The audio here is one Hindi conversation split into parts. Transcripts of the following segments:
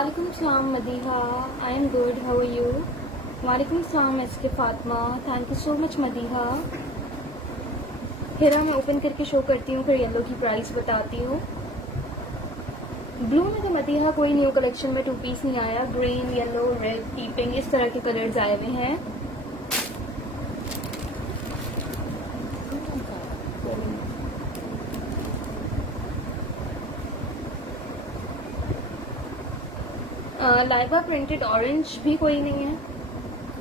वालेकुम सलाम Madiha, I am good, how are you? वालेकुम सलाम S K Fatima, thank you so much Madiha. Hira मैं ओपन करके शो करती हूँ, फिर येलो की प्राइस बताती हूँ। ब्लू में तो मदीहा कोई न्यू कलेक्शन में टू पीस नहीं आया। ग्रीन, येलो, रेड, टीपिंग इस तरह के कलर्स आए हुए हैं। लाइबा प्रिंटेड ऑरेंज भी कोई नहीं है।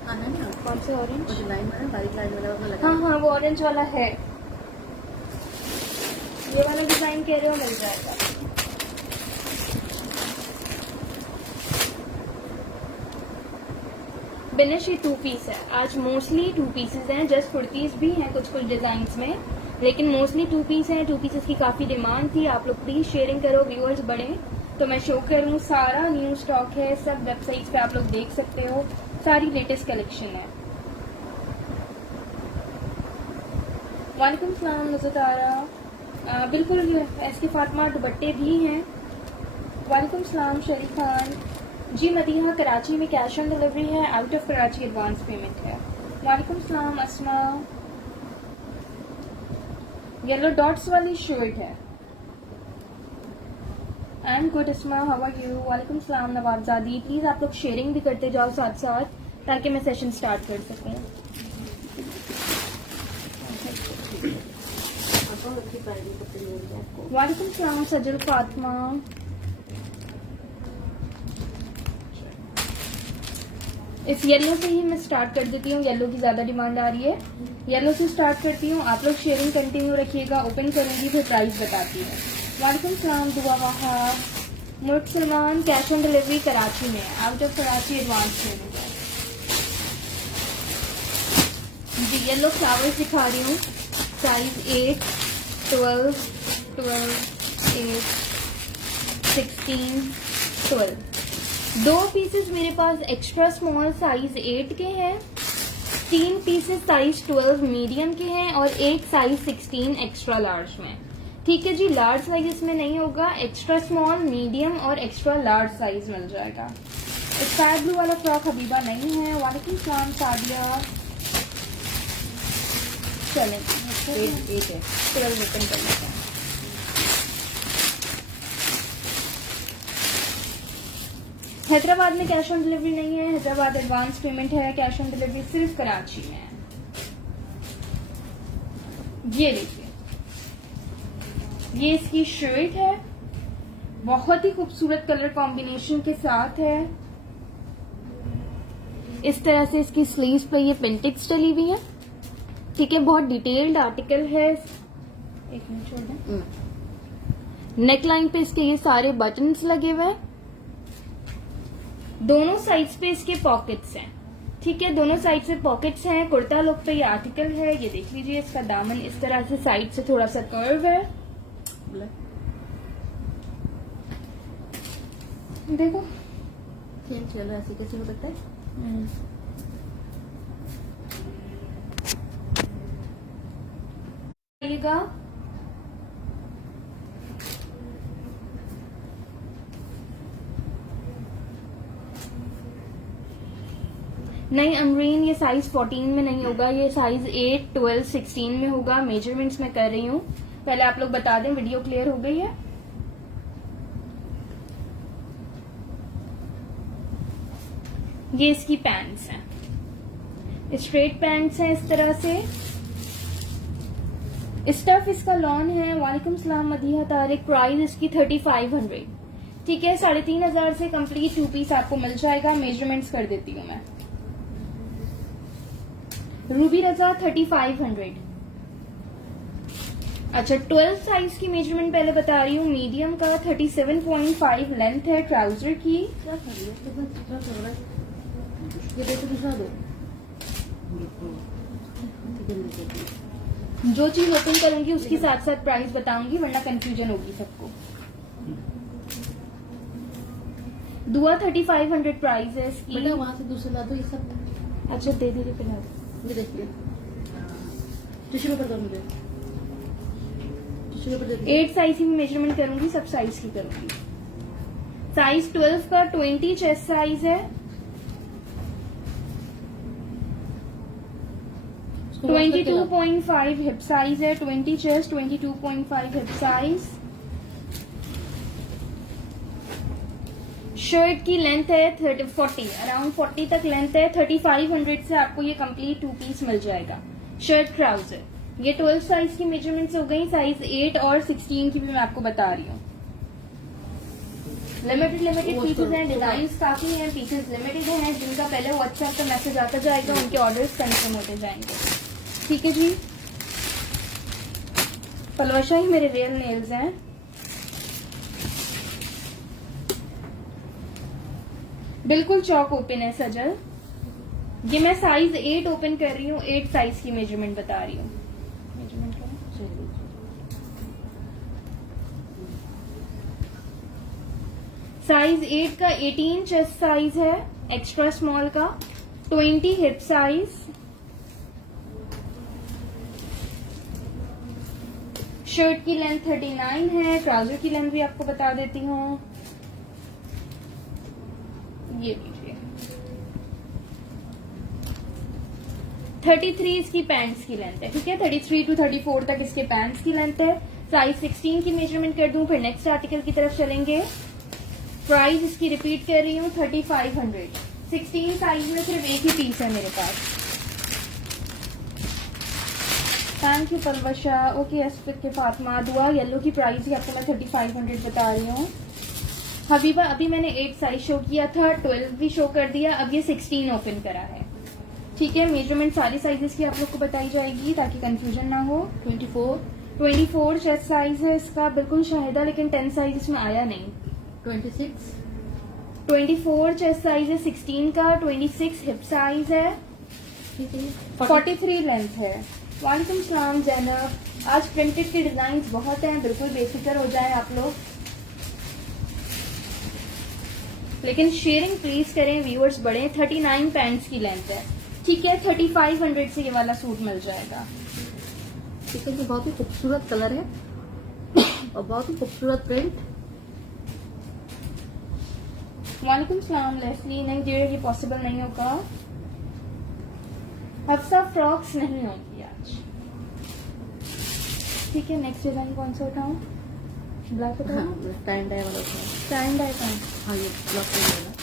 आना ना कौन से ऑरेंज? जो लाइन वाला बारीक लाइन वाला उसमें लगा। हाँ हाँ, वो ऑरेंज वाला है। ये वाला डिजाइन कह रहे हो, मिल जाएगा। बिनिश ये टू पीस है। आज मोस्टली टू पीसेस हैं, जस्ट कुर्तीज भी हैं कुछ कुछ डिजाइन में, लेकिन मोस्टली टू पीस हैं। टू पीसेस की काफी डिमांड थी। आप लोग प्लीज शेयरिंग करो, व्यूअर्स बढ़े तो मैं शो करूँ। सारा न्यू स्टॉक है, सब वेबसाइट्स पे आप लोग देख सकते हो, सारी लेटेस्ट कलेक्शन है। वालेकुम सलाम नुज़तारा, बिल्कुल एस के फातिमा दुपट्टे भी हैं। वालेकुम सलाम शरीफ खान जी। मदीहा कराची में कैश ऑन डिलीवरी है, out of Karachi advance payment है। वालेकुम सलाम अस्मा, येलो डॉट्स वाली शर्ट है। I am good Asma, how are you? वालेकुम सलाम नवाबजादी। प्लीज आप लोग शेयरिंग भी करते जाओ साथ साथ, ताकि मैं सेशन स्टार्ट कर सकूं। वालेकुम सलाम सजल फातिमा। इस येलो से ही मैं स्टार्ट कर देती हूँ, येलो की ज्यादा डिमांड आ रही है। येलो से स्टार्ट करती हूँ, आप लोग शेयरिंग कंटिन्यू रखिएगा। ओपन करूंगी फिर प्राइस बताती हूँ। वालेकुम सलाम दुआ वहाब। मुल्क Salman cash on delivery Karachi में, out of Karachi advance payment है जी। येलो फ्लावर्स दिखा रही हूँ, साइज 8, 12, 12, 8, 16, 12। दो पीसेस मेरे पास एक्स्ट्रा स्मॉल साइज 8 के हैं, 3 पीसेस साइज 12 मीडियम के हैं और एक साइज 16 एक्स्ट्रा लार्ज में। ठीक है जी, लार्ज साइज इसमें नहीं होगा, एक्स्ट्रा स्मॉल, मीडियम और एक्स्ट्रा लार्ज साइज मिल जाएगा। स्काई ब्लू वाला फ्रॉक हबीबा नहीं है। वालेकुम सलाम सादिया। चलें 8 है 12 ओपन कर लेते हैं। हैदराबाद में कैश ऑन डिलीवरी नहीं है, हैदराबाद एडवांस पेमेंट है। कैश ऑन डिलीवरी सिर्फ कराची में है। ये देखिए, ये इसकी शर्ट है, बहुत ही खूबसूरत कलर कॉम्बिनेशन के साथ है। इस तरह से इसकी स्लीव्स पे ये पेंटिक्स डली हुई है। ठीक है, बहुत डिटेल्ड आर्टिकल है। एक मिनट छोड़ दें। नेक लाइन पे इसके ये सारे बटन्स लगे हुए हैं। दोनों साइड्स पे इसके पॉकेट्स हैं। ठीक है, दोनों साइड से पॉकेट्स हैं। कुर्ता लुक पे ये आर्टिकल है। ये देख लीजिए, इसका दामन इस तरह से साइड से थोड़ा सा कर्व है। देखो चलो ऐसे कैसे हो सकता है? नहीं अमरीन, ये साइज 14 में नहीं होगा, ये साइज 8, 12, 16 में होगा। मेजरमेंट्स मैं कर रही हूँ, पहले आप लोग बता दें। वीडियो क्लियर हो गई है? ये इसकी पैंट्स हैं, स्ट्रेट पैंट्स हैं इस तरह से। स्टफ इसका लॉन है। वालेकुम सलाम मदीहा तारिक। प्राइस इसकी 3500। ठीक है, 3500 से कंप्लीट टू पीस आपको मिल जाएगा। मेजरमेंट्स कर देती हूँ मैं। रूबी रजा 3500। अच्छा, 12 साइज की मेजरमेंट पहले बता रही हूँ। मीडियम का 37.5 लेंथ है ट्राउजर की। क्या कर रही है? तो बस दूसरा कर रहा है। ये देखो दूसरा दो। जो चीज ओपन करूंगी उसके साथ साथ प्राइस बताऊंगी, वरना कंफ्यूजन होगी सबको। दुआ 3500 प्राइस है इसकी। बेटा वहाँ से दूसरा ला दो ये सब। अच्छा, दे दीजिए फिलहाल। ये देखिए, टिश्यू पेपर दो मुझे। टिश्यू पेपर दे दो। 8 साइज की मेजरमेंट करूंगी, सब साइज की करूंगी। साइज 12 का 20 चेस्ट साइज है, 22.5 हिप साइज है, 20 चेस्ट 22.5 हिप साइज। शर्ट की लेंथ है 40 अराउंड 40 तक लेंथ है। 3500 से आपको ये कंप्लीट 2 पीस मिल जाएगा। शर्ट ट्राउजर, ये 12 साइज की मेजरमेंट्स हो गई। साइज 8 और 16 की भी मैं आपको बता रही हूँ। लिमिटेड पीसेज हैं, डिजाइन काफी हैं, पीसेज लिमिटेड हैं। जिनका पहले व्हाट्सएप पे मैसेज आता जाएगा उनके ऑर्डर्स कंफर्म होते जाएंगे। ठीक है जी। पलवशा ही मेरे रियल नेल्स हैं। बिल्कुल चौक ओपन है सजल। ये मैं साइज 8 ओपन कर रही हूँ, 8 साइज की मेजरमेंट बता रही हूँ। मेजरमेंट क्या है? साइज 8 का 18 चेस्ट साइज है, एक्स्ट्रा स्मॉल का 20 हिप साइज। शर्ट की लेंथ 39 है। ट्राउजर की लेंथ भी आपको बता देती हूँ, ये लीजिए 33 इसकी पैंट्स की लेंथ है। ठीक है, 33 to 34 तक इसके पैंट्स की लेंथ है। साइज 16 की मेजरमेंट कर दूं, फिर नेक्स्ट आर्टिकल की तरफ चलेंगे। प्राइस इसकी रिपीट कर रही हूँ 3500। 16 साइज में सिर्फ एक ही पीस है मेरे पास। Thank you Palwasha. ओके एसफिक के फातिमा दुआ। येलो की प्राइस ही आपको मैं 3500 बता रही हूँ। हबीबा अभी मैंने 8 साइज शो किया था, 12 भी शो कर दिया, अब ये 16 ओपन करा है। ठीक है, मेजरमेंट सारी साइजेस की आप लोग को बताई जाएगी ताकि कंफ्यूजन ना हो। 24 चेस्ट साइज है इसका, बिल्कुल शाहिदा, लेकिन 10 साइज इसमें आया नहीं। 24 चेस्ट साइज है 16 का, 26 हिप साइज है, 43 लेंथ है। वालेकुम सलाम जैनब। आज प्रिंटेड के डिजाइन बहुत हैं, बिल्कुल बेफिक्र हो जाए आप लोग, लेकिन शेयरिंग प्लीज करें, व्यूअर्स बढ़े। 39 पैंट्स की लेंथ है। ठीक है, 3500 से ये वाला सूट मिल जाएगा। ठीक है, बहुत ही खूबसूरत कलर है और बहुत ही खूबसूरत प्रिंट। वालेकुम सलाम लेस्ली। नहीं डियर, ये पॉसिबल नहीं होगा। हफ्सा फ्रॉक्स नहीं होंगी आज। ठीक है, नेक्स्ट डिजाइन कौन सा उठाऊं? ब्लैक उठाऊं? टाइम डाई वाला था। टाइम डाई का। हाँ, ये ब्लॉक वाला।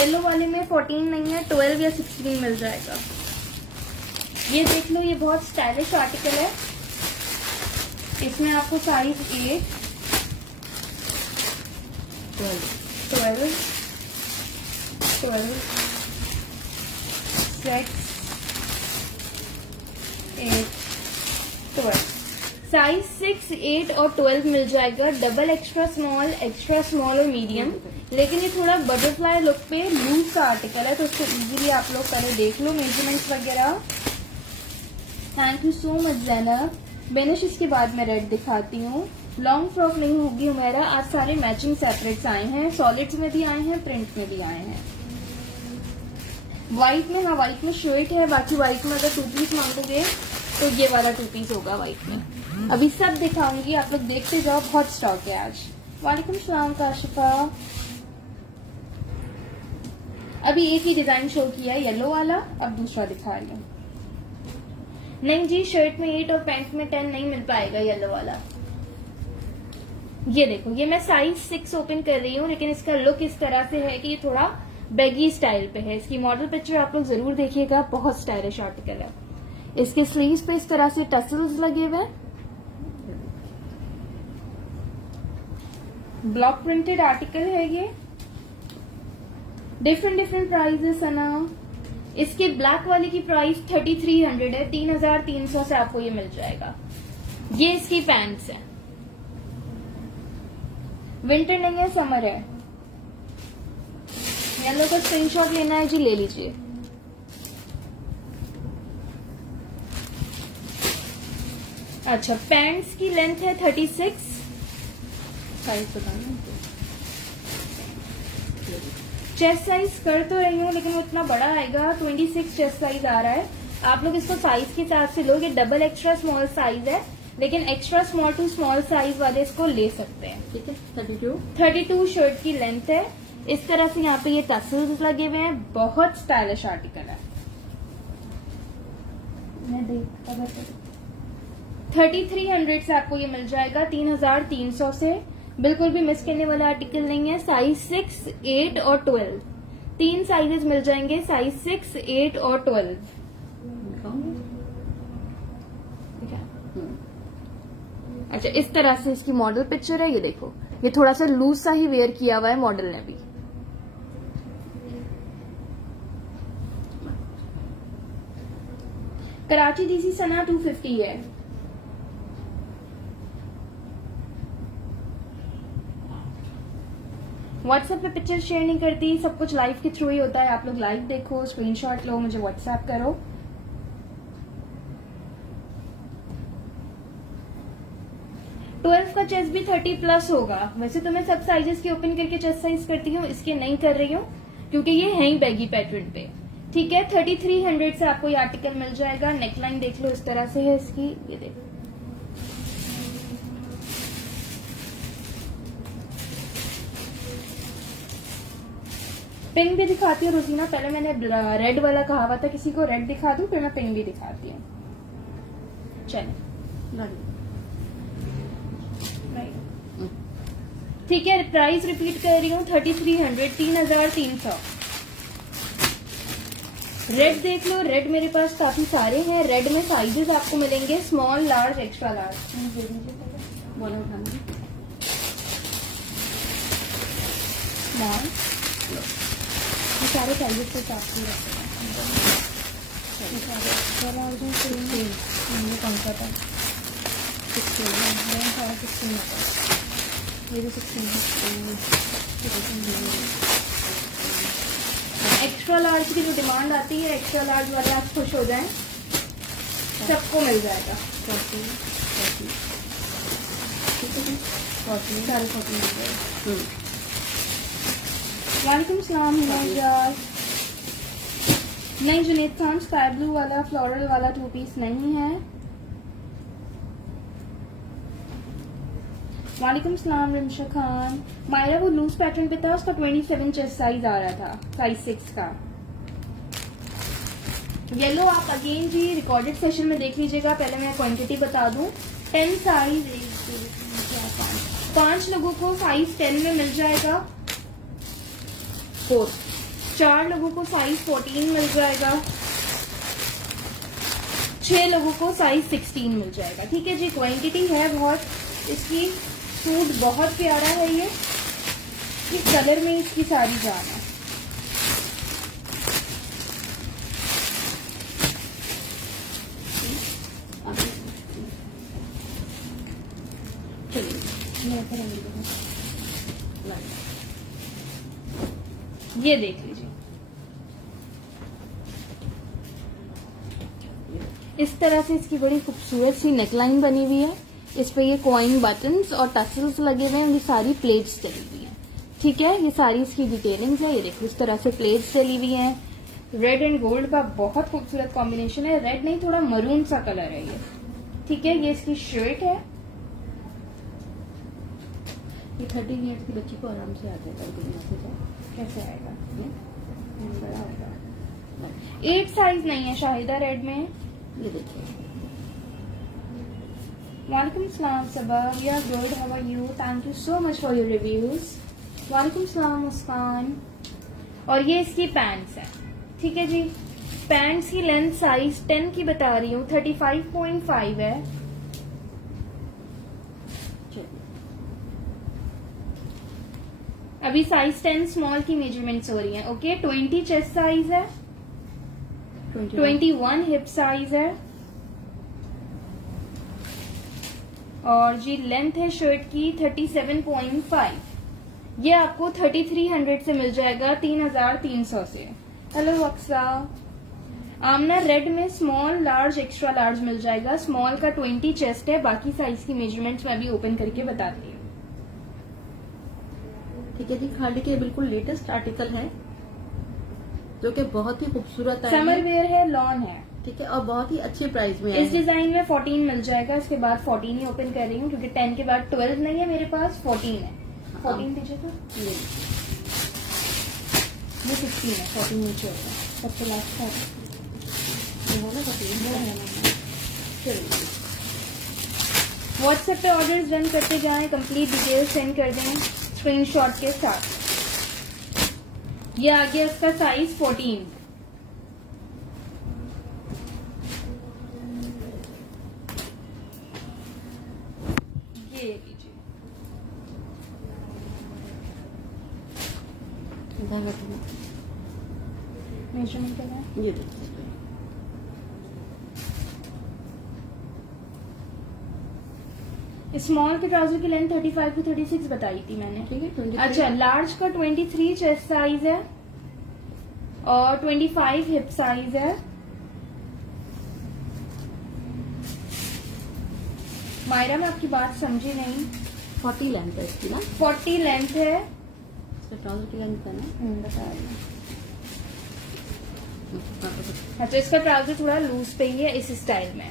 येलो वाले में 14 नहीं है, 12 या 16 मिल जाएगा। ये देख लो, ये बहुत स्टाइलिश आर्टिकल है। इसमें आपको साइज 8, 12, 6, 8, 12 साइज 6, 8 और 12 मिल जाएगा। डबल एक्स्ट्रा स्मॉल और मीडियम। लेकिन ये थोड़ा बटरफ्लाई लुक पे लूज का आर्टिकल है, तो उसको इजीली आप लोग पहले देख लो मेजरमेंट्स वगैरह। Thank you so much Zainab. Benish इसके बाद मैं रेड दिखाती हूँ। लॉन्ग फ्रॉक नहीं होगी हमारा, आज सारे मैचिंग सेपरेट्स आए हैं, सॉलिड्स में भी आए हैं, प्रिंट में भी आए हैं। व्हाइट में, हाँ व्हाइट में शर्ट है, बाकी व्हाइट में अगर 2 पीस मांगोगे तो ये वाला 2 पीस होगा व्हाइट में। अभी सब दिखाऊंगी, आप लोग देखते जाओ, बहुत स्टॉक है आज। वालेकुम सलाम काशिफा। अभी एक ही डिजाइन शो किया है येलो वाला, अब दूसरा दिखा रही हूँ। नहीं जी, शर्ट में 8 और पैंट में 10 नहीं मिल पाएगा येलो वाला। ये देखो, ये मैं साइज 6 ओपन कर रही हूँ, लेकिन इसका लुक इस तरह से है कि ये थोड़ा बैगी स्टाइल पे है। इसकी मॉडल पिक्चर आप लोग जरूर देखिएगा, बहुत स्टाइलिश आर्टिकल है। इसके स्लीव्स पे इस तरह से टसल्स लगे हुए, ब्लॉक प्रिंटेड आर्टिकल है ये। डिफरेंट प्राइस है सना। इसके ब्लैक वाले की प्राइस 3300 है, 3300 से आपको ये मिल जाएगा। ये इसकी पैंट्स हैं, विंटर नहीं है, समर है। येलो का स्क्रीनशॉट लेना है जी, ले लीजिए। अच्छा, पैंट्स की लेंथ है 36, साइज बताना। चेस्ट साइज कर तो रही हूँ, लेकिन वो इतना बड़ा आएगा। 26 चेस्ट साइज आ रहा है। आप लोग इसको साइज के हिसाब से लो। ये डबल एक्स्ट्रा स्मॉल साइज है, लेकिन extra small to small size वाले इसको ले सकते हैं। ठीक है, 32। 32 शर्ट की लेंथ है। इस तरह से यहाँ पे ये टसल्स लगे हुए हैं, बहुत स्टाइलिश आर्टिकल है। मैं देख अगर 3300 से आपको ये मिल जाएगा 3300 से। बिल्कुल भी मिस करने वाला आर्टिकल नहीं है। साइज 6, 8 और 12 तीन साइजेस मिल जाएंगे, साइज 6, 8 और 12। अच्छा, इस तरह से इसकी मॉडल पिक्चर है। ये देखो, ये थोड़ा सा लूज सा ही वेयर किया हुआ है मॉडल ने भी। कराची डीसी सना 250 है। व्हाट्सएप पे पिक्चर शेयर नहीं करती, सब कुछ लाइव के थ्रू ही होता है। आप लोग लाइव देखो, स्क्रीनशॉट लो, मुझे व्हाट्सएप करो। ट्वेल्व का चेस्ट भी 30+ होगा। वैसे तो मैं सब साइजेस की ओपन करके चेस्ट साइज करती हूँ, इसके नहीं कर रही हूँ क्योंकि ये है ही बैगी पैटर्न पे। ठीक है, 3300 से आपको ये आर्टिकल मिल जाएगा। नेकलाइन देख लो, इस तरह से है इसकी। ये देखो, पिंक भी दिखाती हूँ रोजीना। पहले मैंने रेड वाला कहा हुआ था किसी को, रेड दिखा दूं, फिर मैं पिंक भी दिखाती हूँ। चलो, ठीक है, प्राइस रिपीट कर रही हूँ, 3300, 3300। रेड देख लो, रेड मेरे पास काफी सारे हैं। रेड में साइजेस आपको मिलेंगे small, large, extra large. Small, ये सारे साइजेस के साथ ही रखते हैं। कौन सा था? 16 होता है। ये भी 16 है। एक्स्ट्रा लार्ज की जो डिमांड आती है, एक्स्ट्रा लार्ज वाले आप खुश हो जाएं, सबको मिल जाएगा। 40 वालेकुम सलाम। नहीं जुनेद खान, स्काई ब्लू वाला फ्लोरल वाला 2 पीस नहीं है। वालेकुम सलाम रिमशा खान। मायरा वो लूज पैटर्न पे था, उसका 27 चेस्ट साइज आ रहा था, साइज 6 का। येलो आप अगेन जी रिकॉर्डेड सेशन में देख लीजिएगा। पहले मैं क्वांटिटी बता दूं, 10 साइज 5 लोगों को साइज 10 में मिल जाएगा। 4 लोगों को साइज 14 मिल जाएगा। 6 लोगों को साइज 16 मिल जाएगा। ठीक है जी, क्वांटिटी है बहुत इसकी। सूट बहुत प्यारा है ये, इस कलर में इसकी सारी जान है। ये देख लीजिए, इस तरह से इसकी बड़ी खूबसूरत सी नेकलाइन बनी हुई है। इस पे ये कॉइन बटन्स और टसल्स लगे हुए हैं। ये सारी प्लेट्स चली हुई हैं। ठीक है, ये सारी इसकी डिटेलिंग्स है। ये देखो, इस तरह से प्लेट्स चली हुई हैं। रेड एंड गोल्ड का बहुत खूबसूरत कॉम्बिनेशन है। रेड नहीं, थोड़ा मरून सा कलर है ये। ठीक है, ये इसकी शर्ट है। ये 13 ईयर्स की बच्ची को आराम से आ जाएगा। कैसे आएगा? बड़ा होगा। 8 साइज नहीं है शाहिदा रेड में। ये देखिए। वालेकुम सलाम Saba, we are good, how are you? Thank you so much for your reviews. वालेकुम सलाम मुस्कान। और ये इसकी पैंट्स है। ठीक है जी, पैंट्स की लेंथ साइज 10 की बता रही हूँ, 35.5 है। अभी साइज 10 स्मॉल की मेजरमेंट्स हो रही हैं। ओके, 20 चेस्ट साइज है, 21 हिप साइज है, और जी लेंथ है शर्ट की 37.5। ये आपको 3300 से मिल जाएगा, 3300 से। हेलो अक्सा। आमना रेड में स्मॉल, लार्ज, एक्स्ट्रा लार्ज मिल जाएगा। स्मॉल का 20 चेस्ट है, बाकी साइज की मेजरमेंट्स मैं अभी ओपन करके बताती हूँ। ठीक है जी, खाली के बिल्कुल लेटेस्ट आर्टिकल है जो कि बहुत ही खूबसूरत है। समर वेयर है, लॉन है। ठीक है, और बहुत ही अच्छे प्राइस में इस डिजाइन में 14 मिल जाएगा, इसके बाद 14 ही ओपन कर रही हूँ क्योंकि 10 के बाद 12 नहीं है मेरे पास, 14 है। 14 दीजिए तो, ये 16 है, 14 नीचे होता है, सबसे लास्ट का चलिए। व्हाट्सएप पे ऑर्डर्स रन करते जाएं, कंप्लीट डिटेल सेंड कर दें स्क्रीनशॉट के साथ। ये आ गया इसका साइज 14। ये लीजिए, मेजरमेंट करना है। ये देखिए, स्मॉल के ट्राउजर की लेंथ 35 टू 36 बताई थी मैंने। ठीक है, 23। अच्छा, लार्ज का 23 चेस्ट साइज है और 25 हिप साइज है। मायरा, मैं आपकी बात समझी नहीं। 40 लेंथ है इसकी ना, 40 लेंथ है। इसका ट्राउजर की लेंथ है ना। बता रही हूँ। अच्छा, इसका ट्राउजर थोड़ा लूज पे ही है इस स्टाइल में।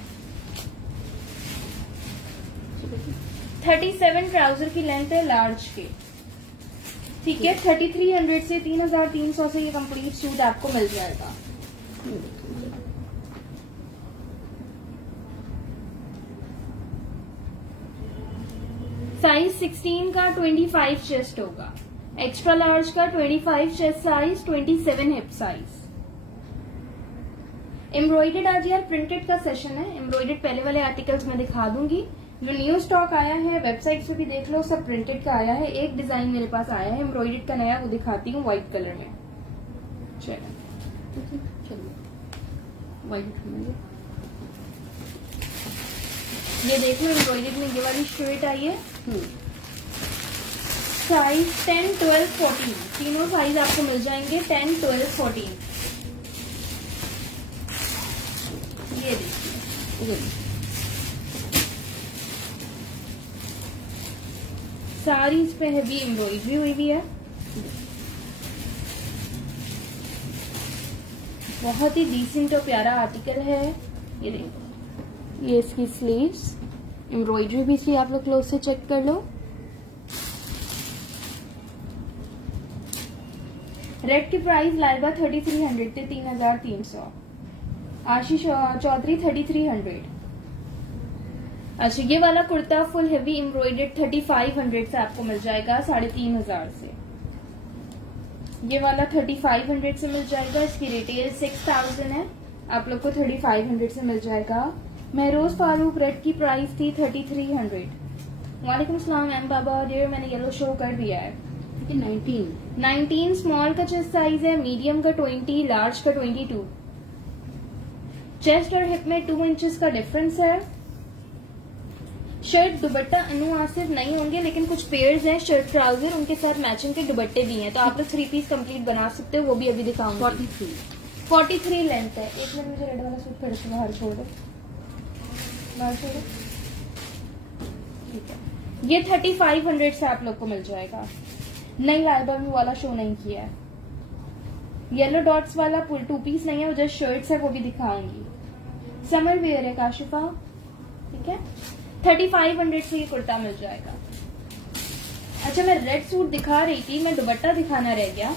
37 ट्राउजर की लेंथ है लार्ज के। ठीक है, 3300 से 3300 से ये कंप्लीट सूट आपको मिल जाएगा। साइज 16 का 25 चेस्ट होगा, एक्स्ट्रा लार्ज का 25 chest size, 27 hip size. Embroidered आज यार प्रिंटेड का सेशन है। एम्ब्रॉयडेड पहले वाले आर्टिकल्स में दिखा दूंगी, जो न्यू स्टॉक आया है वेबसाइट पे भी देख लो, सब प्रिंटेड का आया है। एक डिजाइन मेरे पास आया है एम्ब्रॉयडेड का नया, वो दिखाती हूँ व्हाइट कलर में। चलो व्हाइट, ये देखो एम्ब्रॉयडेड में ये वाली शर्ट आई है। साइज 10, 12, 14 तीनों साइज आपको मिल जाएंगे, 10, 12, 14। ये देखिए, सारी इस पे हैवी एम्ब्रॉयडरी हुई हुई है। बहुत ही डिसेंट और प्यारा आर्टिकल है। ये देखो, ये इसकी स्लीव्स, एम्ब्रॉयडरी भी इसकी आप लोग क्लोज से चेक कर लो। रेड की प्राइस लाइबा 3300 से 3300, आशीष चौधरी 3300। अच्छा, ये वाला कुर्ता फुल हेवी एम्ब्रॉयडेड 3500 से आपको मिल जाएगा, 3500 से। ये वाला 3500 से मिल जाएगा, इसकी रिटेल 6000 है, आप लोग को 3500 से मिल जाएगा। महरोज फारूक रेड की प्राइस थी 3300। वालेकुम सलाम मैम बाबा देर, मैंने येलो शो कर दिया है। 19 स्मॉल का चेस्ट साइज है, मीडियम का 20, लार्ज का 22। चेस्ट और हिप में 2 इंचेस का डिफरेंस है। शर्ट दुपट्टा अनु आसिफ नहीं होंगे, लेकिन कुछ पेयर्स हैं शर्ट ट्राउजर, उनके साथ मैचिंग के दुपट्टे भी हैं, तो आप लोग 3 पीस कंप्लीट बना सकते हो, वो भी अभी दिखाऊंगी। 43 लेंथ है। एक मिनट, मुझे रेड वाला सूट फिर से बाहर छोड़ दो, बाहर छोड़ो। ठीक है, ये 3500 से आप लोग को मिल जाएगा। नहीं, लाइबा भी वाला शो नहीं किया है। येलो डॉट्स वाला 2 पीस नहीं है, वो जस्ट शर्ट्स है, वो भी दिखाऊंगी। समर वेयर है काशिफा, ठीक है। 3500 से ये कुर्ता मिल जाएगा। अच्छा, मैं रेड सूट दिखा रही थी, मैं दुपट्टा दिखाना रह गया।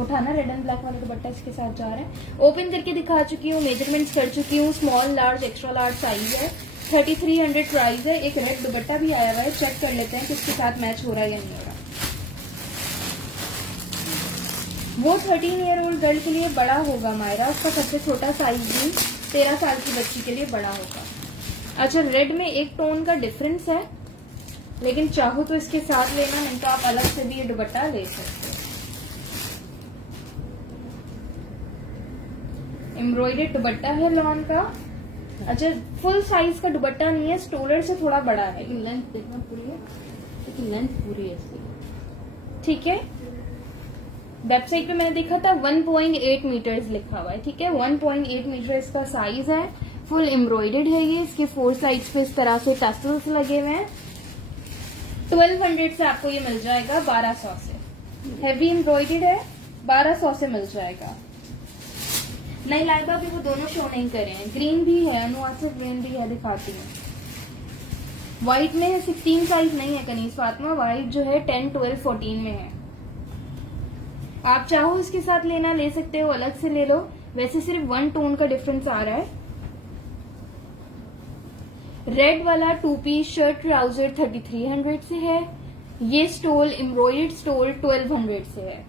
उठाना, रेड एंड ब्लैक वाला दुपट्टा इसके साथ जा रहा है। ओपन करके दिखा चुकी हूँ, मेजरमेंट्स कर चुकी हूँ। Small, large, extra large size है, 3300 प्राइस है। एक रेड दुपट्टा भी आया हुआ है, चेक कर लेते हैं कि इसके साथ मैच हो रहा है या नहीं हो रहा। वो 13 ईयर ओल्ड गर्ल के लिए बड़ा होगा मायरा, उसका सबसे छोटा साइज भी 13 साल की बच्ची के लिए बड़ा होगा। अच्छा, रेड में एक टोन का डिफरेंस है, लेकिन चाहो तो इसके साथ लेना, नहीं तो आप अलग से भी ये दुपट्टा ले सकते हो। एम्ब्रॉयडेड दुपट्टा है लॉन का। अच्छा, फुल साइज का दुपट्टा नहीं है, स्टोलर से थोड़ा बड़ा है। लेंथ देखना पूरी है, लेकिन लेंथ पूरी है इसकी, ठीक है। वेबसाइट पे मैंने देखा था 1.8 मीटर्स लिखा हुआ है, ठीक है। 1.8 मीटर इसका साइज है, फुल एम्ब्रॉयडेड है ये। इसके 4 साइड्स पे इस तरह से टसल्स लगे हुए हैं। 1200 से आपको ये मिल जाएगा, 1200 से। हैवी एम्ब्रॉयडेड है, 1200 से मिल जाएगा। नहीं लाइबा भी वो दोनों शो नहीं करे हैं। ग्रीन भी है, अनुवासिक ग्रीन भी है, दिखाती हूँ। व्हाइट में है, 16 साइज नहीं है कनीज फातिमा। व्हाइट जो है 10, 12, 14 में है। आप चाहो इसके साथ लेना ले सकते हो, अलग से ले लो। वैसे सिर्फ 1 टोन का डिफरेंस आ रहा है। रेड वाला 2 पीस शर्ट ट्राउजर 3300 से है। ये स्टोल एम्ब्रॉयडर्ड स्टोल 1200 से है।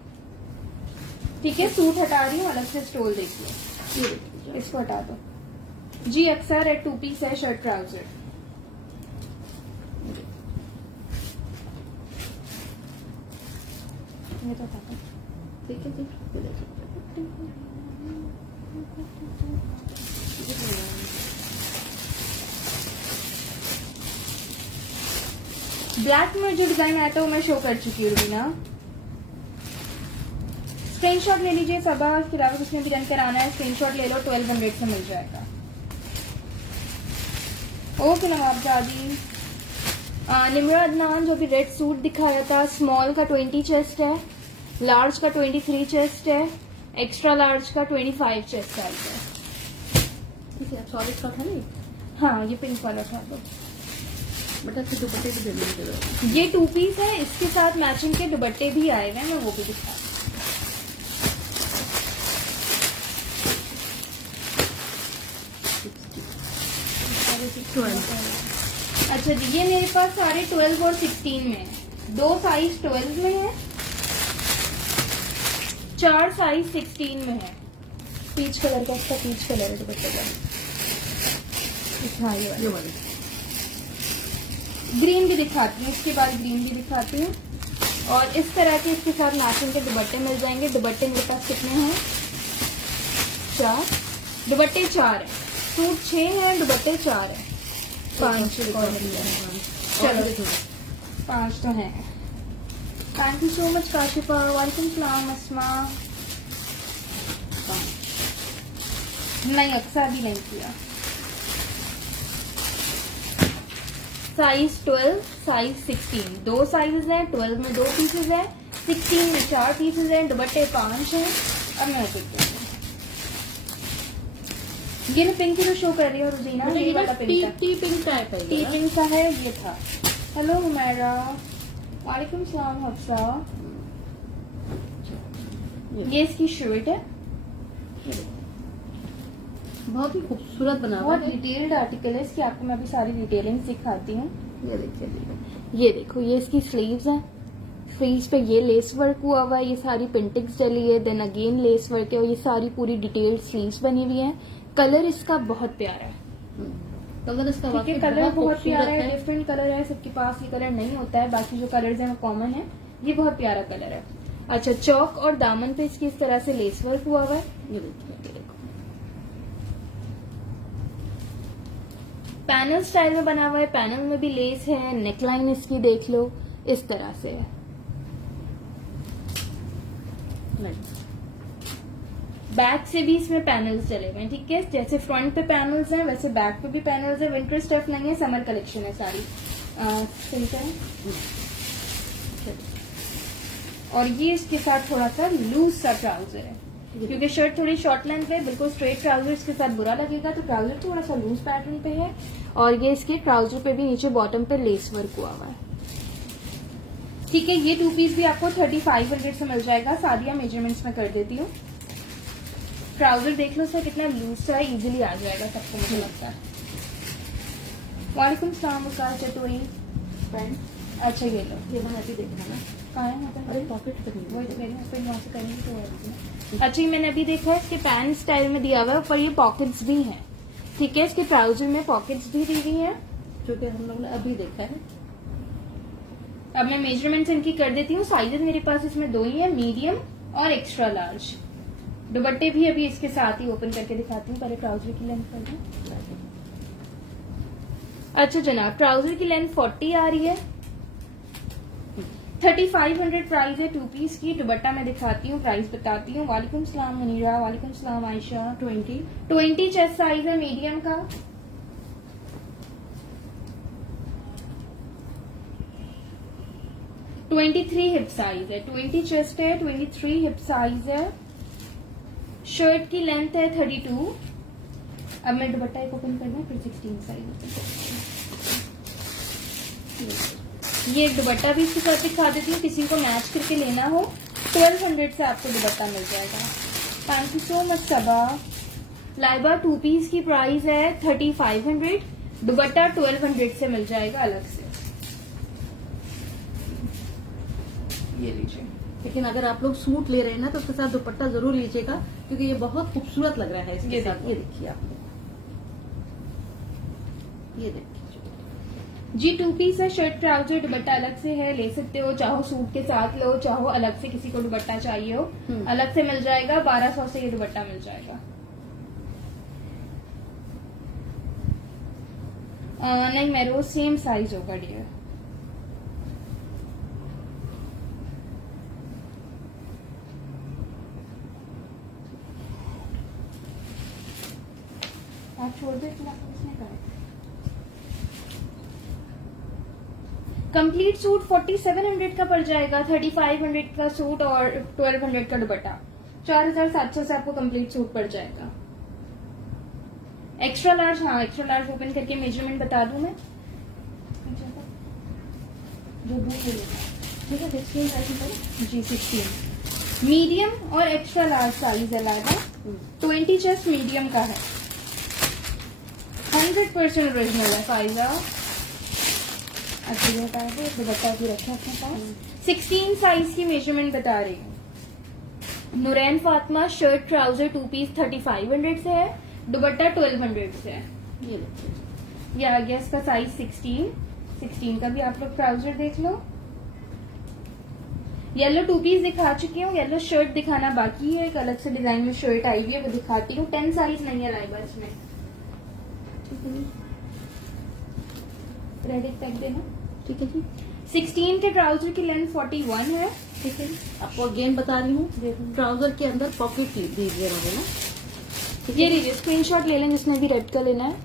ठीक है, सूट हटा रही हूँ, अलग से स्टोल देखिए। ये देखिए, इसको हटा दो जी। अक्सर रेड 2 पीस है शर्ट ट्राउजर। ये तो हटा दो। ठीक है, ठीक है, ये देखिए। ब्लैक में जो डिजाइन आया था वो मैं शो कर चुकी हूँ ना। स्क्रीनशॉट ले लीजिए सबा, फिर अगर उसमें भी रन कराना है स्क्रीनशॉट ले लो, 1200 से मिल जाएगा। ओके नवाब जादी। निमरा अदनान जो भी रेड सूट दिखाया था, स्मॉल का 20 चेस्ट है, लार्ज का 23 चेस्ट है, एक्स्ट्रा लार्ज का 25 चेस्ट साइज है। ठीक है, सॉलिड का था नहीं, हाँ ये पिंक वाला था। तो बट अच्छे दुपट्टे भी देने की जरूरत है। ये 2 पीस है, इसके साथ मैचिंग के दुपट्टे भी आए हुए हैं, मैं वो भी दिखा। अच्छा जी, ये मेरे पास सारे 12 और 16 में है। 2 साइज 12 में है, 4 साइज 16 में है। पीच कलर का, इसका पीच कलर है दुपट्टे का। हाँ ये वाला। ग्रीन भी दिखाती हूँ, इसके बाद ग्रीन भी दिखाती हूँ। और इस तरह के इसके साथ मैचिंग के दुपट्टे मिल जाएंगे। दुपट्टे मेरे पास कितने हैं? 4 दुपट्टे, 4 है। सूट 6 है, दुपट्टे 4 है। 5 चलो 5 तो है। Thank you so much Kashifa. वालेकुम सलाम अस्मा। नहीं अक्सर भी नहीं किया। साइज 12, साइज 16, 2 साइजेस हैं। 12 में 2 पीसेस हैं, 16 में 4 पीसेस हैं, दुपट्टे 5 हैं। अब मैं देखती हूँ, ये मैं पिंक जो शो कर रही हूँ रुजीना, ये वाला पिंक है। टी पिंक टाइप है, टी पिंक सा है, ये था। हेलो हुमैरा। वालेकुम सलाम हफ्सा। ये इसकी शर्ट है, बहुत ही खूबसूरत बना हुआ बहुत है। डिटेल्ड आर्टिकल है इसकी। आपको मैं अभी सारी डिटेलिंग दिखाती हूँ। ये देखिए, ये देखो, ये इसकी स्लीव्स है। स्लीव्स पे ये लेस वर्क हुआ हुआ है, ये सारी पिंटिक्स डली है, देन अगेन लेस वर्क है, और ये सारी पूरी डिटेल्ड स्लीव्स बनी हुई है। कलर इसका बहुत प्यारा है। कलर इसका ठीक है, वाकई कलर बहुत प्यारा खूबसूरत है। डिफरेंट कलर है, सबके पास ये कलर नहीं होता है, बाकी जो कलर्स हैं वो कॉमन है। ये बहुत प्यारा कलर है। अच्छा, चौक और दामन पे इसकी इस तरह से लेस वर्क हुआ हुआ है। ये देखिए, पैनल स्टाइल में बना हुआ है, पैनल में भी लेस है। नेकलाइन इसकी देख लो, इस तरह से है। बैक से भी इसमें पैनल्स चले हुए हैं। ठीक है, जैसे फ्रंट पे पैनल्स हैं वैसे बैक पे भी पैनल्स है। विंटर स्टफ नहीं है, समर कलेक्शन है सारी। सही है। और ये इसके साथ थोड़ा सा लूज सा ट्राउजर है, क्योंकि शर्ट थोड़ी शॉर्ट लेंथ है। बिल्कुल स्ट्रेट ट्राउजर इसके साथ बुरा लगेगा, तो ट्राउजर थोड़ा सा लूज पैटर्न पे है। और ये इसके ट्राउजर पे भी नीचे बॉटम पे लेस वर्क हुआ हुआ है। ठीक है, ये 2 पीस भी आपको 3500 से मिल जाएगा। सादिया मेजरमेंट्स में कर देती हूँ। ट्राउजर देख लो सर, कितना लूज सा है, इजीली आ जाएगा सबको, मुझे लगता है। वालेकुम सलाम वकार चटोई पैंट। अच्छा ये लो, ये मैंने अभी देखा ना, कहाँ है मतलब? अरे पॉकेट करनी वही तो है। कह रही हूँ, फिर यहाँ से करेंगे तो है। अच्छा, ये मैंने अभी देखा है, इसके पैन स्टाइल में दिया हुआ है, पर ये पॉकेट्स भी हैं। ठीक है, इसके ट्राउजर में पॉकेट्स भी दी हुई हैं। जो कि हम लोग ने अभी देखा है। अब मैं मेजरमेंट्स इनकी कर देती हूँ। साइजेस मेरे पास इसमें 2 ही है, मीडियम और एक्स्ट्रा लार्ज। दुपट्टे भी अभी इसके साथ ही ओपन करके दिखाती हूँ, पहले ट्राउजर की लेंथ कर दूं। अच्छा जनाब, ट्राउजर की लेंथ 40 आ रही है, 3500 प्राइस है 2 पीस की। दुपट्टा मैं दिखाती हूँ, प्राइस बताती हूँ। वालेकुम सलाम मुनीरा, वालेकुम सलाम आयशा। 20 चेस्ट साइज है मीडियम का। (23) हिप साइज है। 20 चेस्ट है, 23 हिप साइज है। शर्ट की लेंथ है 32। अब मैं दुपट्टा एक ओपन करना फिर 16 साइज ओपन करती। ये दुपट्टा भी इसके साथ दिखा देती हूँ, किसी को मैच करके लेना हो 1200 से आपको दुपट्टा मिल जाएगा। Thank you so much Saba. Laiba 2 piece की प्राइस है 3500, दुपट्टा 1200 से मिल जाएगा अलग से। ये लीजिए। लेकिन अगर आप लोग सूट ले रहे हैं ना तो उसके साथ दुपट्टा जरूर लीजिएगा, क्योंकि ये बहुत खूबसूरत लग रहा है इसके ये साथ। ये देखिए आप, ये देखिए जी 2 पीस है, शर्ट ट्राउजर दुपट्टा अलग से है, ले सकते हो, चाहो सूट के साथ लो, चाहो अलग से किसी को दुपट्टा चाहिए हो अलग से मिल जाएगा। 1200 से ये दुपट्टा मिल जाएगा। नहीं मेरे सेम साइज होगा डियर। आप छोड़ दो, इतना किसने कहा? कंप्लीट सूट 4700 का पड़ जाएगा, 3500 का सूट और 1200 का दुपट्टा, 4700 से आपको कंप्लीट सूट पड़ जाएगा। एक्स्ट्रा लार्ज, हाँ एक्स्ट्रा लार्ज ओपन करके मेजरमेंट बता दूं मैं, जो ठीक है 16 साइज जी 16 मीडियम और एक्स्ट्रा लार्ज साइज है लाइबा। 20 चेस्ट मीडियम का है, 100% ओरिजिनल है फाइजा। अच्छा ये बता दो, दुपट्टा भी रखा अपने पास। 16 साइज की मेजरमेंट बता रही हूँ। Noorain Fatima shirt trouser 2 piece 3500 से है, दुपट्टा 1200 से है। ये आ गया इसका साइज 16 का भी आप लोग ट्राउजर देख लो। येलो 2 पीस दिखा चुकी हूँ, येलो शर्ट दिखाना बाकी है, एक अलग से डिजाइन में शर्ट आई हुई है वो दिखाती हूँ। 10 साइज नहीं है लाइबा इसमें। रेडी पैक देना, ठीक है जी। 16 के ट्राउजर की लेंथ 41 है। ठीक है, आपको अगेन बता रही हूँ, ट्राउजर के अंदर पॉकेट दीजिए मुझे ना। ये लीजिए स्क्रीनशॉट ले लें जिसने भी रेड का लेना है।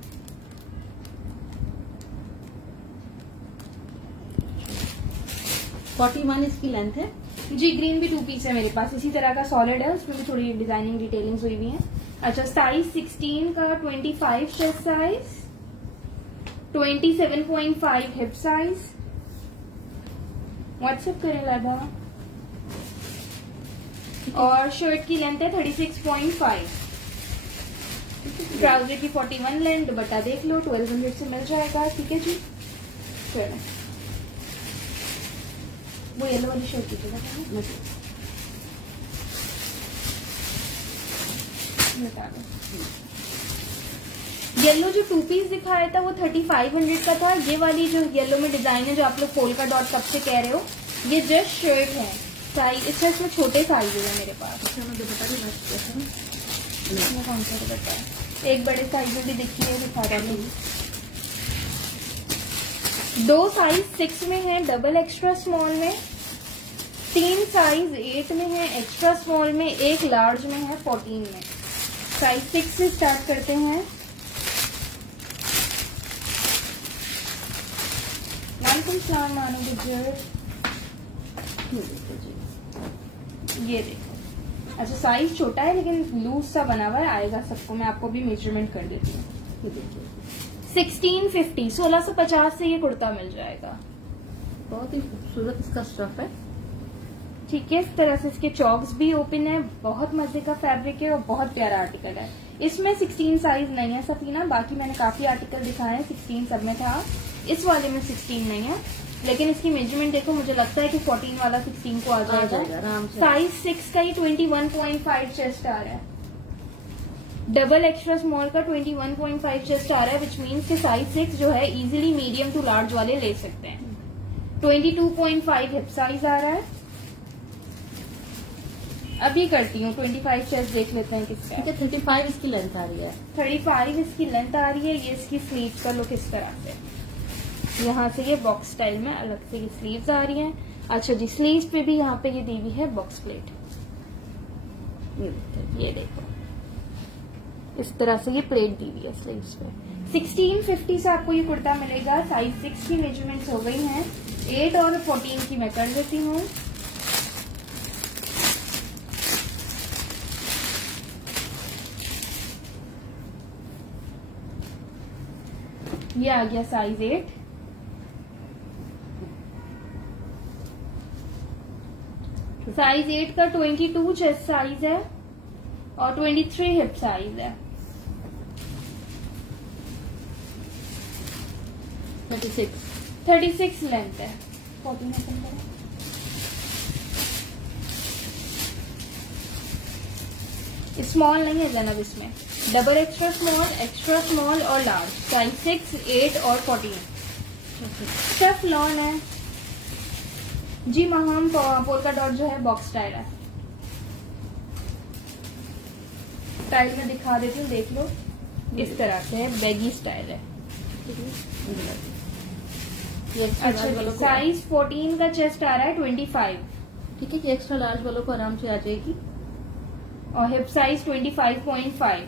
फोर्टी 41 इसकी लेंथ है जी। ग्रीन भी 2 पीस है मेरे पास, इसी तरह का सॉलिड है, उसमें भी थोड़ी डिजाइनिंग डिटेलिंग्स हुई हुई है। अच्छा साइज 16 का 25 chest size, 27.5 hip size. WhatsApp करें लाइबा। और शर्ट की लेंथ है 36.5, ट्राउजर की 41 लेंथ, दुपट्टा देख लो 1200 से मिल जाएगा। ठीक है जी। चलो वो येलो वाली शर्ट की बता दो। येलो जो 2 पीस दिखाया था वो 3500 का था। ये वाली जो येलो में डिजाइन है जो आप लोग पोल का डॉट कब से कह रहे हो, ये जस्ट शर्ट है। साइज इसका इसमें छोटे साइज है मेरे पास। कौन सा दुपट्टा है? एक बड़े साइज में भी दिखी है, दिखा रही हूँ। 2 साइज 6 में है, डबल एक्स्ट्रा स्मॉल में, 3 साइज 8 में है एक्स्ट्रा स्मॉल में, 1 लार्ज में है 14 में। साइज 6 से स्टार्ट करते हैं। वालेकुम सलाम मानो गुजर। ये देखो, अच्छा साइज छोटा है लेकिन लूज सा बना हुआ है, आएगा सबको। मैं आपको भी मेजरमेंट कर देती हूँ। 1650 1650 से ये कुर्ता मिल जाएगा। बहुत ही खूबसूरत इसका स्टफ है। ठीक है, इस तरह से इसके चॉक्स भी ओपन है, बहुत मजे का फैब्रिक है और बहुत प्यारा आर्टिकल है। इसमें 16 साइज नहीं है सफीना, बाकी मैंने काफी आर्टिकल दिखाए हैं 16 सब में था, इस वाले में 16 नहीं है। लेकिन इसकी मेजरमेंट देखो, मुझे लगता है कि 14 वाला 16 को आ जाएगा आराम से। साइज 6 का ही 21.5 चेस्ट आ रहा है, डबल एक्स्ट्रा स्मॉल का 21.5 चेस्ट आ रहा है, विच मीन्स के साइज 6 जो है इजीली मीडियम टू लार्ज वाले ले सकते हैं। 22.5 हिप साइज आ रहा है। अभी करती हूँ 25 चेस्ट देख लेते हैं किसका है। 35 इसकी लेंथ आ रही है। 35 इसकी लेंथ आ रही है। ये इसकी स्लीव्स का लुक इस तरह से, यहाँ से ये बॉक्स स्टाइल में अलग से ये स्लीव्स आ रही हैं। अच्छा जी, स्लीव्स पे भी यहाँ पे ये दी हुई है बॉक्स प्लेट। ये देखो इस तरह से ये प्लेट दी हुई है स्लीव्स पे। 1650 से आपको ये कुर्ता मिलेगा। साइज 6 की मेजरमेंट्स हो गई हैं, 8 और 14 की मैं कर देती हूँ। ये आ गया साइज 8। साइज 8 का 22 चेस्ट साइज है और 23 हिप साइज है। 36 लेंथ है। 14 ओपन करें। स्मॉल नहीं है जनाब, इसमें डबल एक्स्ट्रा स्मॉल और लार्ज साइज 6, 8 और 14। स्टफ लॉन है जी। महाम पोल्का डॉट जो है बॉक्स स्टाइल है। स्टाइल में दिखा देती हूँ, देख लो। इस तरह से है, बैगी स्टाइल है। अच्छा, साइज 14 का चेस्ट आ रहा है 25। ठीक है, कि एक्स्ट्रा लार्ज वालों को आराम से आ जाएगी। और हिप साइज 25.5।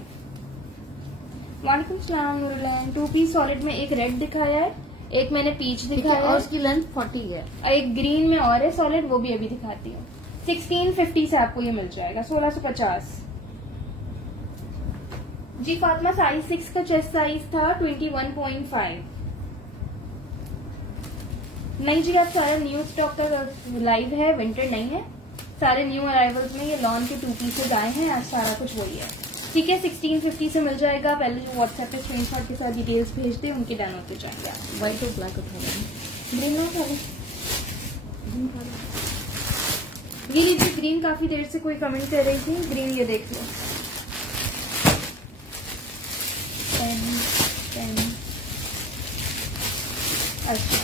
वालेकुम सलाम नूरलैन। 2 पीस सॉलिड में एक रेड दिखाया है, एक मैंने पीच दिखाया और है, उसकी लेंथ 40 है। एक ग्रीन में और है सॉलिड, वो भी अभी दिखाती हूँ। 1650 से आपको ये मिल जाएगा, 1650 जी। फातिमा साइज 6 का चेस्ट साइज था 21.5। नहीं जी, आप सारा न्यू स्टॉक का लाइव है, विंटर नहीं है। सारे न्यू अराइवल्स में ये लॉन के 2 पीसेज आए हैं, आज सारा कुछ वही है। ठीक है, 1650 से मिल जाएगा। पहले जो व्हाट्सएप पे स्क्रीनशॉट के साथ डिटेल्स भेज दे, उनके डन होते जाएंगे। व्हाइट और ब्लैक उठा रहे ग्रीन ना उठा ये लीजिए। ग्रीन काफी देर से कोई कमेंट कर रही थी, ग्रीन ये देख लो। 10। अच्छा,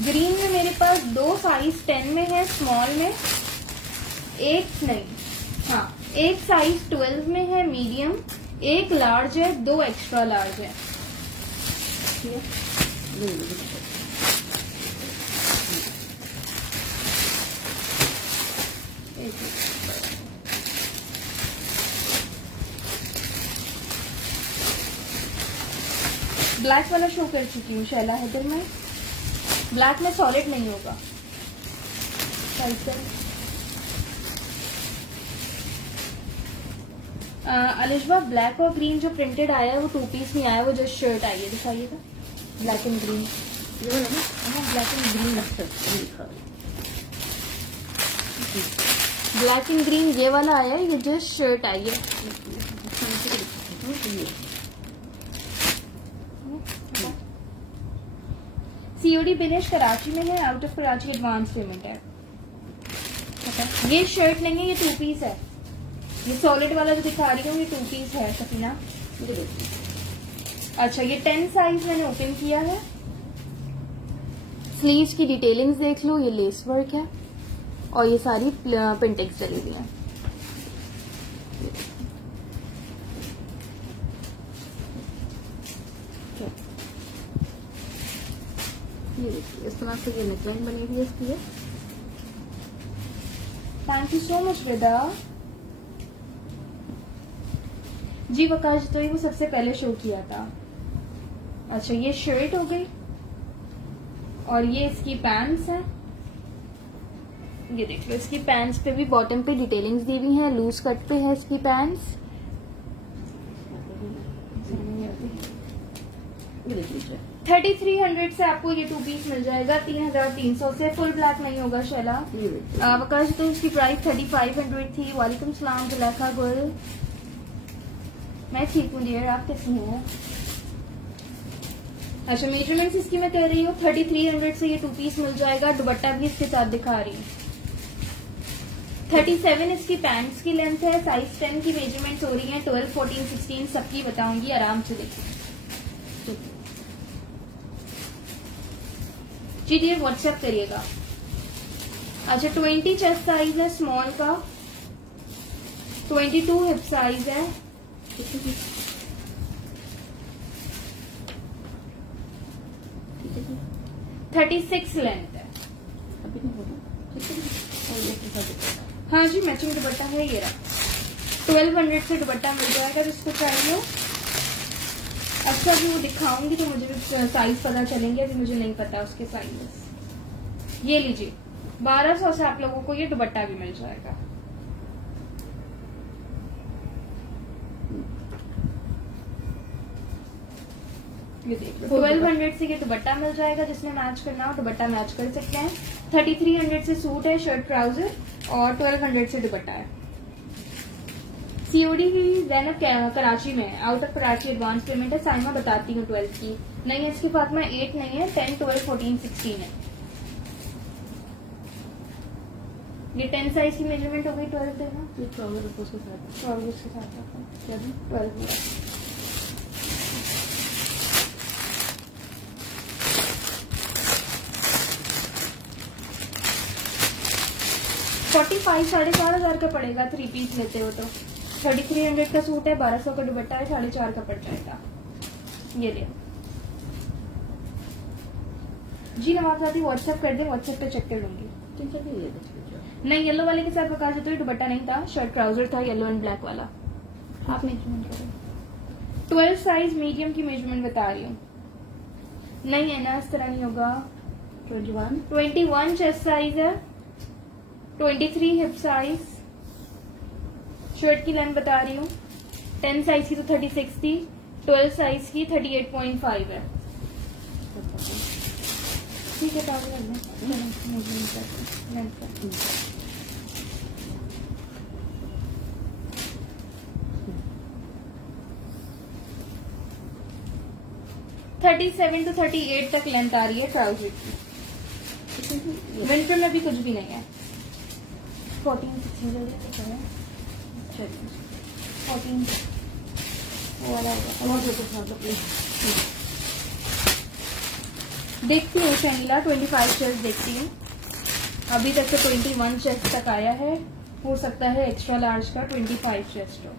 ग्रीन में मेरे पास 2 साइज 10 में है, स्मॉल में। एक साइज 12 में है, मीडियम। एक लार्ज है, 2 एक्स्ट्रा लार्ज है। ब्लैक वाला शो कर चुकी हूँ शैला हैदर में। ब्लैक में सॉलिड नहीं होगा। अलिशबा, ब्लैक और ग्रीन जो प्रिंटेड आया है वो 2 पीस नहीं आया, वो जस्ट शर्ट आई है, दिखाइएगा। Black and green, black and green black and green ये वाला आया है, ये जस्ट शर्ट आई है। सीओडी बिनेश कराची में है, out of Karachi advance payment है। ये शर्ट नहीं है, ये 2 पीस है। ये सॉलिड वाला जो दिखा रही हूँ ये 2 पीस है सफीना। अच्छा, ये 10 साइज मैंने ओपन किया है। स्लीव्स की डिटेलिंग्स देख लो, ये लेस वर्क है और ये सारी पिंटेक्स चली हुई है। ये देखिए, इस तरह से ये नेकलाइन बनी हुई है इसकी। थैंक यू सो मच विदा जी। वकाश तो वो सबसे पहले शो किया था। अच्छा, ये शर्ट हो गई और ये इसकी पैंट्स है। ये देख लो, इसकी पैंट्स पे भी बॉटम पे डिटेलिंग्स दी हुई है, लूज कट पे है इसकी पैंट्स। 3300 से आपको ये 2 पीस मिल जाएगा। 3300 से। फुल ब्लैक नहीं होगा शैला। वकाश तो इसकी प्राइस 3500 थी। वालेकुम सलाम जुलेखा गुल। मैं ठीक हूँ डियर, आप कैसी हो? अच्छा, मेजरमेंट्स इसकी मैं कह रही हूँ 3300 से ये 2 पीस मिल जाएगा। दुपट्टा भी इसके साथ दिखा रही हूँ। 37 इसकी पैंट्स की लेंथ है। साइज 10 की मेजरमेंट्स हो रही हैं। 12, 14, 16 सबकी बताऊंगी, आराम से देखिए जी डियर, व्हाट्सएप करिएगा। अच्छा, 20 चेस्ट साइज है स्मॉल का, 22 हिप साइज है। 36 लेंथ है। हाँ जी, मैचिंग दुपट्टा है ये रहा। 1200 से दुपट्टा मिल जाएगा जिसको चाहिए। अच्छा, अभी वो दिखाऊंगी तो मुझे साइज पता चलेंगे, अभी मुझे नहीं पता उसके साइज। ये लीजिए, 1200 से आप लोगों को ये दुपट्टा भी मिल जाएगा। ये देख लो 1200 से ये दुपट्टा मिल जाएगा, जिसने मैच करना हो दुपट्टा मैच कर सकते हैं। 3300 से सूट है, शर्ट ट्राउजर, और 1200 से दुपट्टा है। सीओडी की जैनब कराची में, out of Karachi advance payment है। साइमा बताती हूँ 12 की नहीं है, इसके फातिमा 8 नहीं है, 10, 12, 14, 16 है। ये 10 साइज की मेजरमेंट हो गई, 12 देना, ये ट्राउजर ऊपर के साथ ट्राउजर के साथ क्या दूं? 12 हुआ। 45 4,500 का पड़ेगा 3 पीस लेते हो तो। 3300 का सूट है, 1200 का दुपट्टा है, 4,500 का पड़ जाएगा। ये ले जी नवाज़ादी व्हाट्सएप कर दे, व्हाट्सएप पे चेक कर लूंगी। ठीक है, ये देख लीजिए। नहीं, येलो वाले के साथ बता देते हुए दुपट्टा नहीं था, शर्ट ट्राउजर था येलो एंड ब्लैक वाला। आप मेजरमेंट करो। 12 साइज मीडियम की मेजरमेंट बता रही हूँ। नहीं है ना, इस तरह नहीं होगा। 21 चेस्ट साइज है, 23 हिप साइज। शर्ट की लेंथ बता रही हूँ, 10 साइज की तो 36 थी, 12 साइज की 38.5 है। ठीक है, लेंथ 37 to 38 तक लेंथ आ रही है ट्राउजर की। विंटर में भी कुछ भी नहीं है। 14, 16 जल्दी से करें। 14 वो वाला होगा। देखती हूँ शनीला, 25 चेस्ट देखती हूँ। अभी तक तो 21 चेस्ट तक आया है, हो सकता है एक्स्ट्रा लार्ज का 25 चेस्ट हो।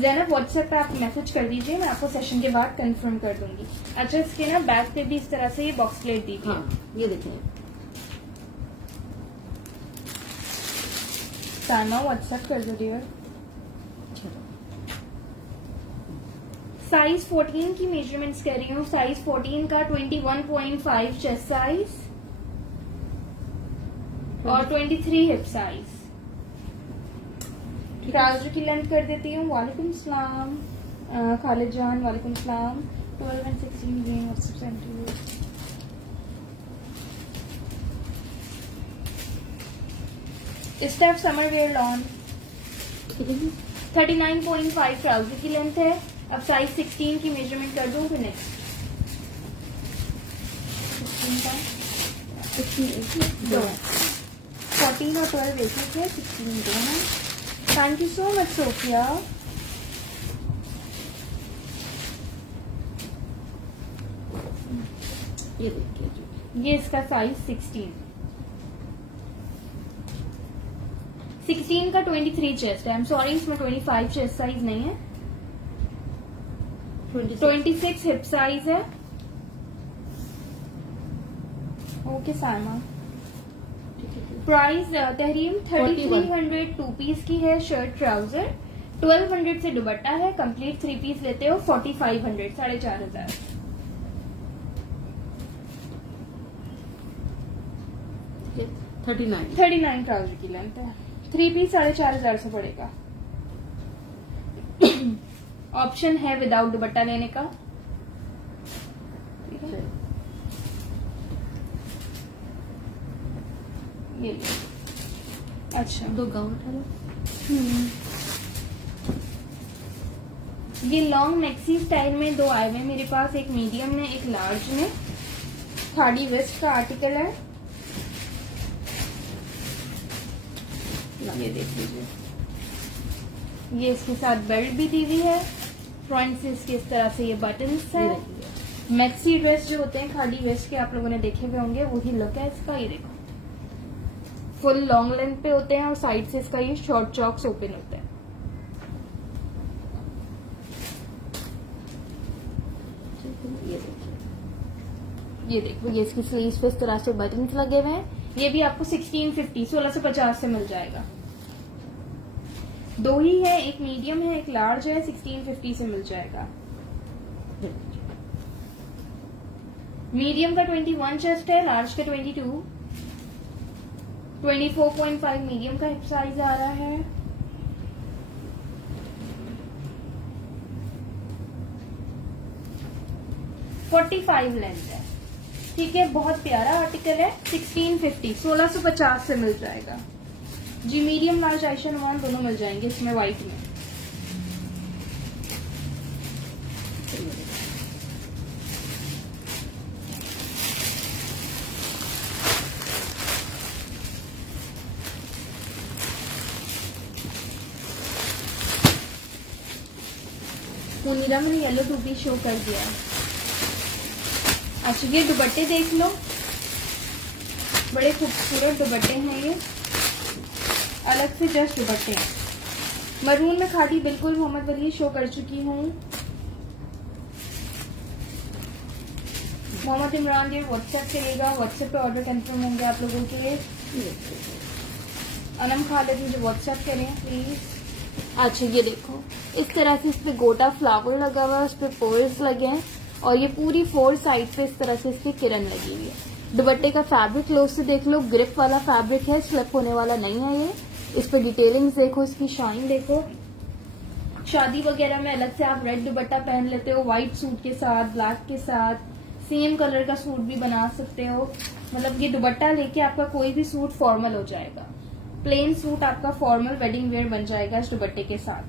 जैनब व्हाट्सएप पे आप मैसेज कर दीजिए, मैं आपको सेशन के बाद कंफर्म कर दूंगी। अच्छा, इसके ना बैक पे भी इस तरह से ये बॉक्स प्लेट दी थी। हाँ, ये देखिए। साइमा व्हाट्सएप कर दो डियर। साइज 14 की मेजरमेंट्स कह रही हूँ। साइज 14 का 21.5 चेस्ट साइज और 23 हिप साइज। ट्राउजर की लेंथ कर देती हूँ। वालेकुम सलाम खालिद जान, वालेकुम सलाम। 12 and 16 again, WhatsApp sent to you. Step summer wear lawn 39.5 trouser की लेंथ है। अब साइज 16 की मेजरमेंट कर दूं फिर नेक्स्ट 16 का 14 और 12 एक है, 16 दो है। Thank you so much Sofia. ये देखिए जी। ये इसका साइज 16 का 23 चेस्ट है। आई एम सॉरी, इसमें 25 चेस्ट साइज नहीं है। 26 हिप साइज है। Okay Saima. Price Tahreem 3300 2 piece की है, शर्ट ट्राउजर। 1200 से दुपट्टा है। कंप्लीट 3 पीस लेते हो 4500, 4,500। 39 ट्राउजर की लेंथ है। 3 पीस 4,500 से पड़ेगा। ऑप्शन है विदाउट दुपट्टा लेने का। ये लो। अच्छा, 2 गाउन उठा लो। ये लॉन्ग मैक्सी स्टाइल में 2 आए हुए मेरे पास, एक मीडियम में एक लार्ज में। खाड़ी वेस्ट का आर्टिकल है। ये देख लीजिए, ये इसके साथ बेल्ट भी दी हुई है। फ्रंट से इसके इस तरह से ये बटन्स है। मैक्सी ड्रेस जो होते हैं खाड़ी वेस्ट के, आप लोगों ने देखे हुए होंगे, वही लुक है इसका। ये देखो, फुल लॉन्ग लेंथ पे होते हैं और साइड से इसका ये शॉर्ट चॉक्स ओपन होते हैं। ये देखो, ये इसकी स्लीव्स पे इस तरह से बटन्स लगे हुए हैं। ये भी आपको 1650 से मिल जाएगा। 2 ही है, एक मीडियम है एक लार्ज है, 1650 से मिल जाएगा। मीडियम का 21 चेस्ट है, लार्ज का 22। 24.5 मीडियम का हिप साइज आ रहा है। 45 लेंथ है। ठीक है, बहुत प्यारा आर्टिकल है। 1650 1650 से मिल जाएगा जी। मीडियम लार्ज आयशा नुमान दोनों मिल जाएंगे इसमें व्हाइट में। मुनीरा मैंने येलो टू पीस शो कर दिया है। अच्छा, ये दुपट्टे देख लो, बड़े खूबसूरत दुपट्टे हैं ये, अलग से जस्ट दुपट्टे हैं। मरून में खादी बिल्कुल मोहम्मद वली शो कर चुकी हूँ। मोहम्मद इमरान जी व्हाट्सएप करेगा, व्हाट्सएप पे ऑर्डर कंफर्म होंगे आप लोगों के लिए। अनम खालिद मुझे व्हाट्सएप करें प्लीज। अच्छा, ये देखो इस तरह से इस पे गोटा फ्लावर लगा हुआ है, उस पे पर्ल्स लगे हैं और ये पूरी 4 साइड पे इस तरह से इस पे किरण लगी हुई है। दुपट्टे का फैब्रिक क्लोज से देख लो, ग्रिप वाला फैब्रिक है, स्लिप होने वाला नहीं है ये। इस पे डिटेलिंग्स देखो, इसकी शाइन देखो। शादी वगैरह में अलग से आप रेड दुपट्टा पहन लेते हो, व्हाइट सूट के साथ, ब्लैक के साथ, सेम कलर का सूट भी बना सकते हो। मतलब ये दुपट्टा लेके आपका कोई भी सूट फॉर्मल हो जाएगा। प्लेन सूट आपका फॉर्मल वेडिंग वेयर बन जाएगा इस दुपट्टे के साथ।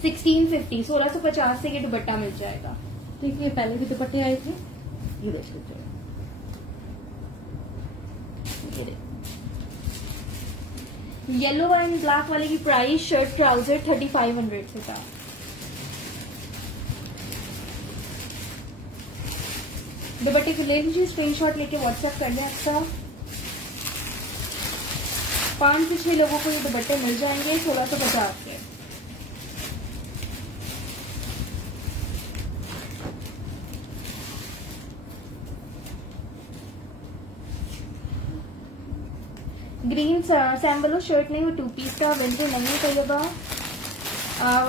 1650 1650 से ये दुपट्टा मिल जाएगा। देखिए पहले भी दुपट्टे आए थे, ये देख लीजिए। येलो एंड ब्लैक वाले की प्राइस शर्ट ट्राउजर 3500 से था। दुपट्टे को ले लीजिए, स्क्रीनशॉट लेके व्हाट्सएप कर दें। अच्छा, 5 से 6 लोगों को ये दुपट्टे मिल जाएंगे 1650 के। ग्रीन सैम्बलो शर्ट नहीं, वो 2 पीस का विंटर नहीं है तैयबा।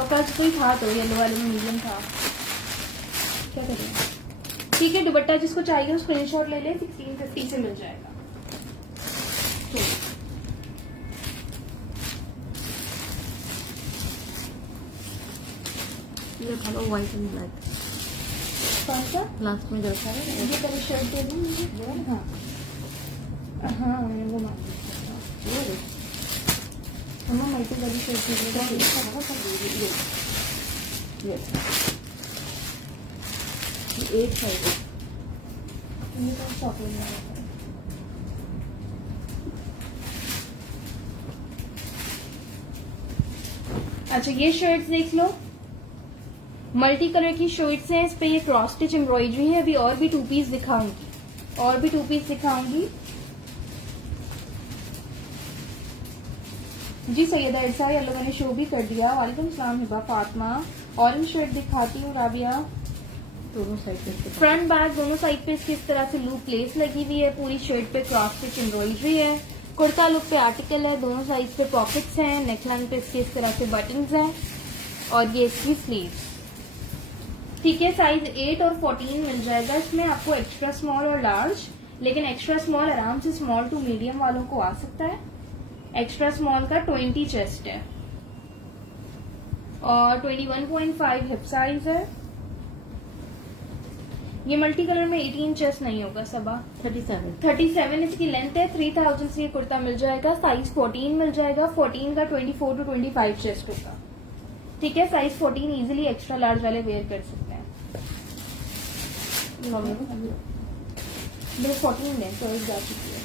कल कोई था तो येलो वाले में मीडियम था, क्या करें। ठीक है, दुपट्टा जिसको चाहिए वो स्क्रीनशॉट ले ले, 1650 से मिल जाएगा। ये खा लो व्हाइट एंड ब्लैक। कौन सा लास्ट में जैसा है ये पहले शर्ट दे दूँ मुझे? हाँ हाँ, मैंने वो मांग हम मल्टी वाली शर्ट दे एक साइड अच्छा, ये शर्ट्स देख लो, मल्टी कलर की शर्ट्स हैं, इस पे ये क्रॉस स्टिच एम्ब्रॉयडरी है। अभी और भी 2 पीस दिखाऊंगी, जी। सैयदा इरसा, ये लोगों ने शो भी कर दिया। वालेकुम सलाम हिबा फातिमा। ऑरेंज शर्ट दिखाती हूँ राबिया। दोनों साइड पे फ्रंट बैक दोनों साइड पे इसकी इस तरह से लूप प्लेस लगी हुई है, पूरी शर्ट पे क्रॉस स्टिच एम्ब्रॉयडरी है। कुर्ता लुक पे आर्टिकल है, दोनों साइड पे पॉकेट्स हैं, नेकलाइन पे इसके इस तरह से बटन्स हैं और ये इसकी स्लीव्स। ठीक है, साइज 8 और 14 मिल जाएगा इसमें आपको, एक्स्ट्रा स्मॉल और लार्ज। लेकिन एक्स्ट्रा स्मॉल आराम से स्मॉल टू मीडियम वालों को आ सकता है। एक्स्ट्रा स्मॉल का 20 चेस्ट है और 21.5 हिप साइज है। ये मल्टी कलर में 18 चेस्ट नहीं होगा, सबा 37 इसकी लेंथ है। 3000 से ये कुर्ता मिल जाएगा। साइज 14 मिल जाएगा। 14 का 24 to 25 चेस्ट होगा। ठीक है, साइज 14 इजीली एक्स्ट्रा लार्ज वाले वेयर कर सकते हैं। 14 लेंथ तो जा चुकी है।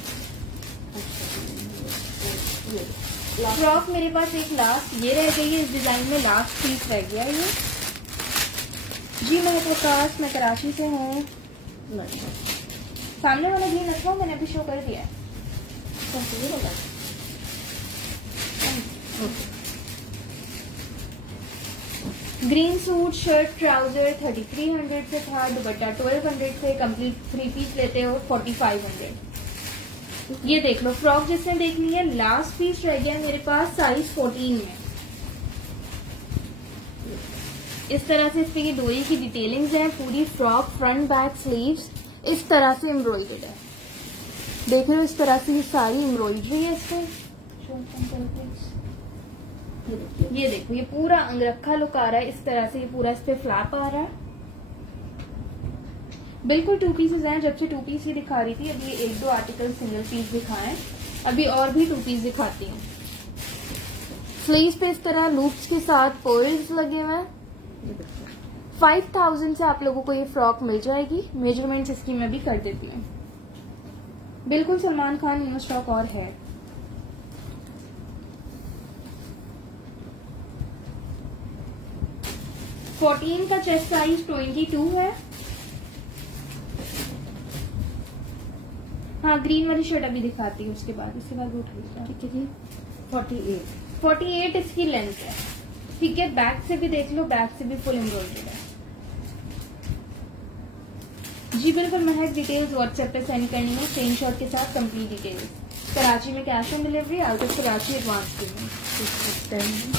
फ्रॉक मेरे पास एक लास्ट ये रह गई है, इस डिजाइन में लास्ट पीस रह गया ये। जी मैं प्रकाश, मैं कराची से हूँ। सामने वाला ग्रीन अच्छा मैंने अभी शो कर दिया है। ग्रीन सूट शर्ट ट्राउजर 3300 से था, दुपट्टा 1200 से, कंप्लीट 3 पीस लेते हो 4500। ये देख लो, फ्रॉक जिसने देखनी है लास्ट पीस रह गया मेरे पास साइज 14 में। इस तरह से इस पे ये डोरी की डिटेलिंग्स हैं, पूरी फ्रॉक फ्रंट बैक स्लीव्स इस तरह से एम्ब्रॉयडर्ड है। देख रहे हो इस तरह से ये सारी एम्ब्रॉयडरी है इस पे। ये देखो, ये पूरा अंगरखा लुक आ रहा है इस तरह से, ये पूरा इस पे फ्लैप आ रहा है। बिल्कुल 2 पीसेस हैं, जब से 2 पीस ही दिखा रही थी। अभी 1-2 आर्टिकल सिंगल पीस दिखाएं, अभी और भी 2 पीस दिखाती हूँ। स्लीव्स पे इस तरह लूप्स के साथ पर्ल्स लगे हुए हैं। ये देखिए 5000 से आप लोगों को ये फ्रॉक मिल जाएगी। मेजरमेंट्स इसकी मैं भी कर देती हूँ। बिल्कुल सलमान खान न्यू स्टॉक और है। फोर्टीन का चेस्ट साइज 22 है। हाँ, ग्रीन वाली शर्ट अभी दिखाती हूँ, उसके बाद इसके बाद वो उठा। ठीक है जी 48 इसकी लेंथ है। ठीक है, बैक से भी देख लो, बैक से भी फुल एम्ब्रॉयडरी है। जी बिल्कुल महक, डिटेल्स व्हाट्सएप पे सेंड करनी है स्क्रीनशॉट के साथ कंप्लीट डिटेल्स। कराची में cash on delivery, out of Karachi advance payment.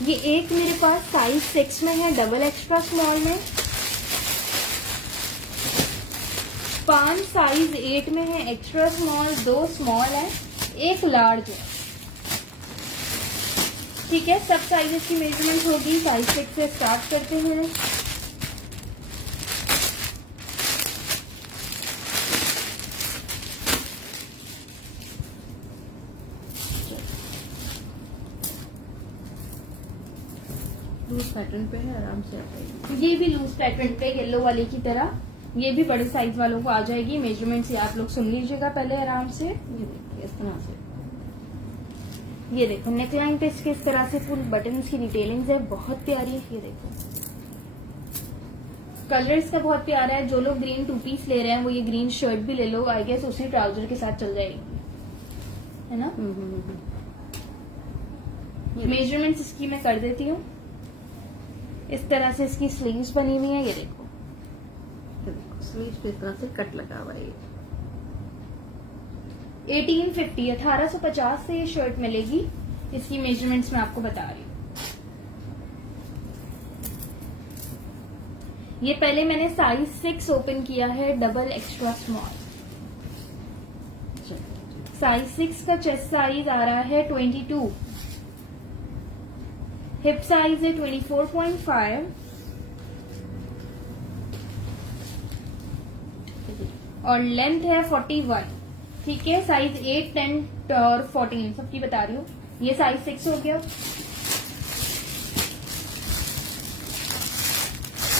ये एक मेरे पास साइज 6 में है, डबल एक्स्ट्रा स्मॉल में। 5 साइज 8 में है, एक्स्ट्रा स्मॉल, 2 स्मॉल है, 1 लार्ज है। ठीक है, सब साइजेस की मेजरमेंट होगी। साइज 6 से स्टार्ट करते हैं। लूज पैटर्न पे है, आराम से आ जाएगी। ये भी लूज पैटर्न पे येलो वाले की तरह, ये भी बड़े साइज वालों को आ जाएगी। मेजरमेंट से आप लोग सुन लीजिएगा पहले आराम से। ये देखिए इस तरह से, ये देखो नेकलाइन पे इसके इस तरह से फुल बटन्स की डिटेलिंग्स है, बहुत प्यारी है। ये देखो कलर इसका बहुत प्यारा है। जो लोग ग्रीन 2 पीस ले रहे हैं वो ये ग्रीन शर्ट भी ले लो, आई गेस उसी ट्राउजर के साथ चल जाएगी, है ना। मेजरमेंट्स इसकी मैं कर देती हूँ। इस तरह से इसकी स्लीव्स बनी हुई है। ये देखो स्लीव पे इस तरह से कट लगा हुआ है। 1850 1850 से ये शर्ट मिलेगी। इसकी मेजरमेंट्स मैं आपको बता रही हूँ। ये पहले मैंने साइज 6 ओपन किया है, डबल एक्स्ट्रा स्मॉल। साइज 6 का चेस्ट साइज आ रहा है 22, हिप साइज है 24.5 और लेंथ है 41। ठीक है, साइज 8, 10 और 14 सबकी बता रही हूँ। ये साइज 6 हो गया।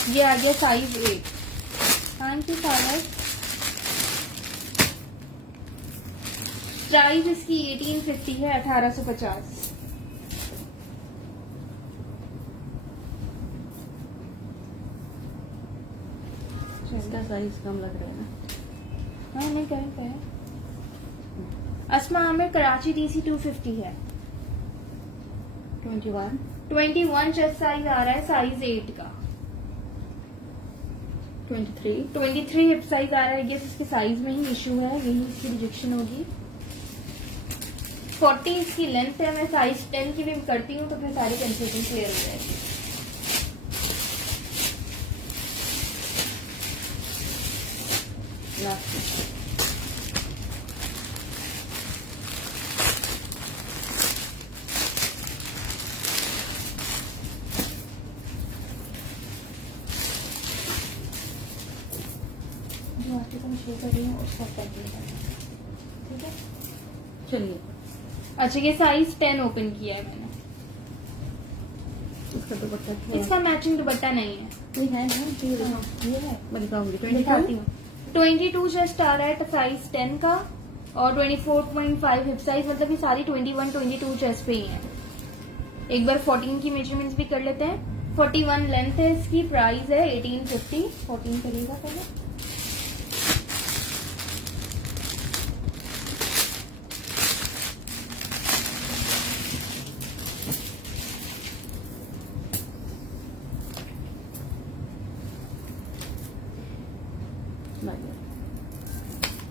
ये आ गया size 8। Thank you Sagar. Price इसकी 1850 है, 1850। इसका साइज कम लग रहा है ना। हाँ नहीं करें पे है। अस्मा आमिर कराची DC 250 है। 21 चेस्ट साइज आ रहा है, साइज 8 का। 23 हिप साइज आ रहा है। गेस इसके साइज में ही इशू है, यही इसकी रिजेक्शन होगी। 40 इसकी लेंथ है। मैं साइज 10 की भी करती हूँ तो फिर सारी कंफ्यूजन क्लियर हो जाएगी। जो आर्टिकल शेयर कर रही हूँ उसका कंप्लीट करना, ठीक है। चलिए अच्छा, ये साइज 10 ओपन किया है मैंने। इसका दुपट्टा क्या है? इसका मैचिंग दुपट्टा नहीं है। ये है ना, ये है, मैं दिखाऊंगी। दिखाती हूँ। 22 जस्ट आ रहा है साइज 10 का और 24.5 हिप साइज, मतलब ये सारी 21, 22 चेस्ट पे ही है। एक बार 14 की मेजरमेंट्स भी कर लेते हैं। 41 लेंथ है इसकी, प्राइस है 1850। 14 करेगा पहले।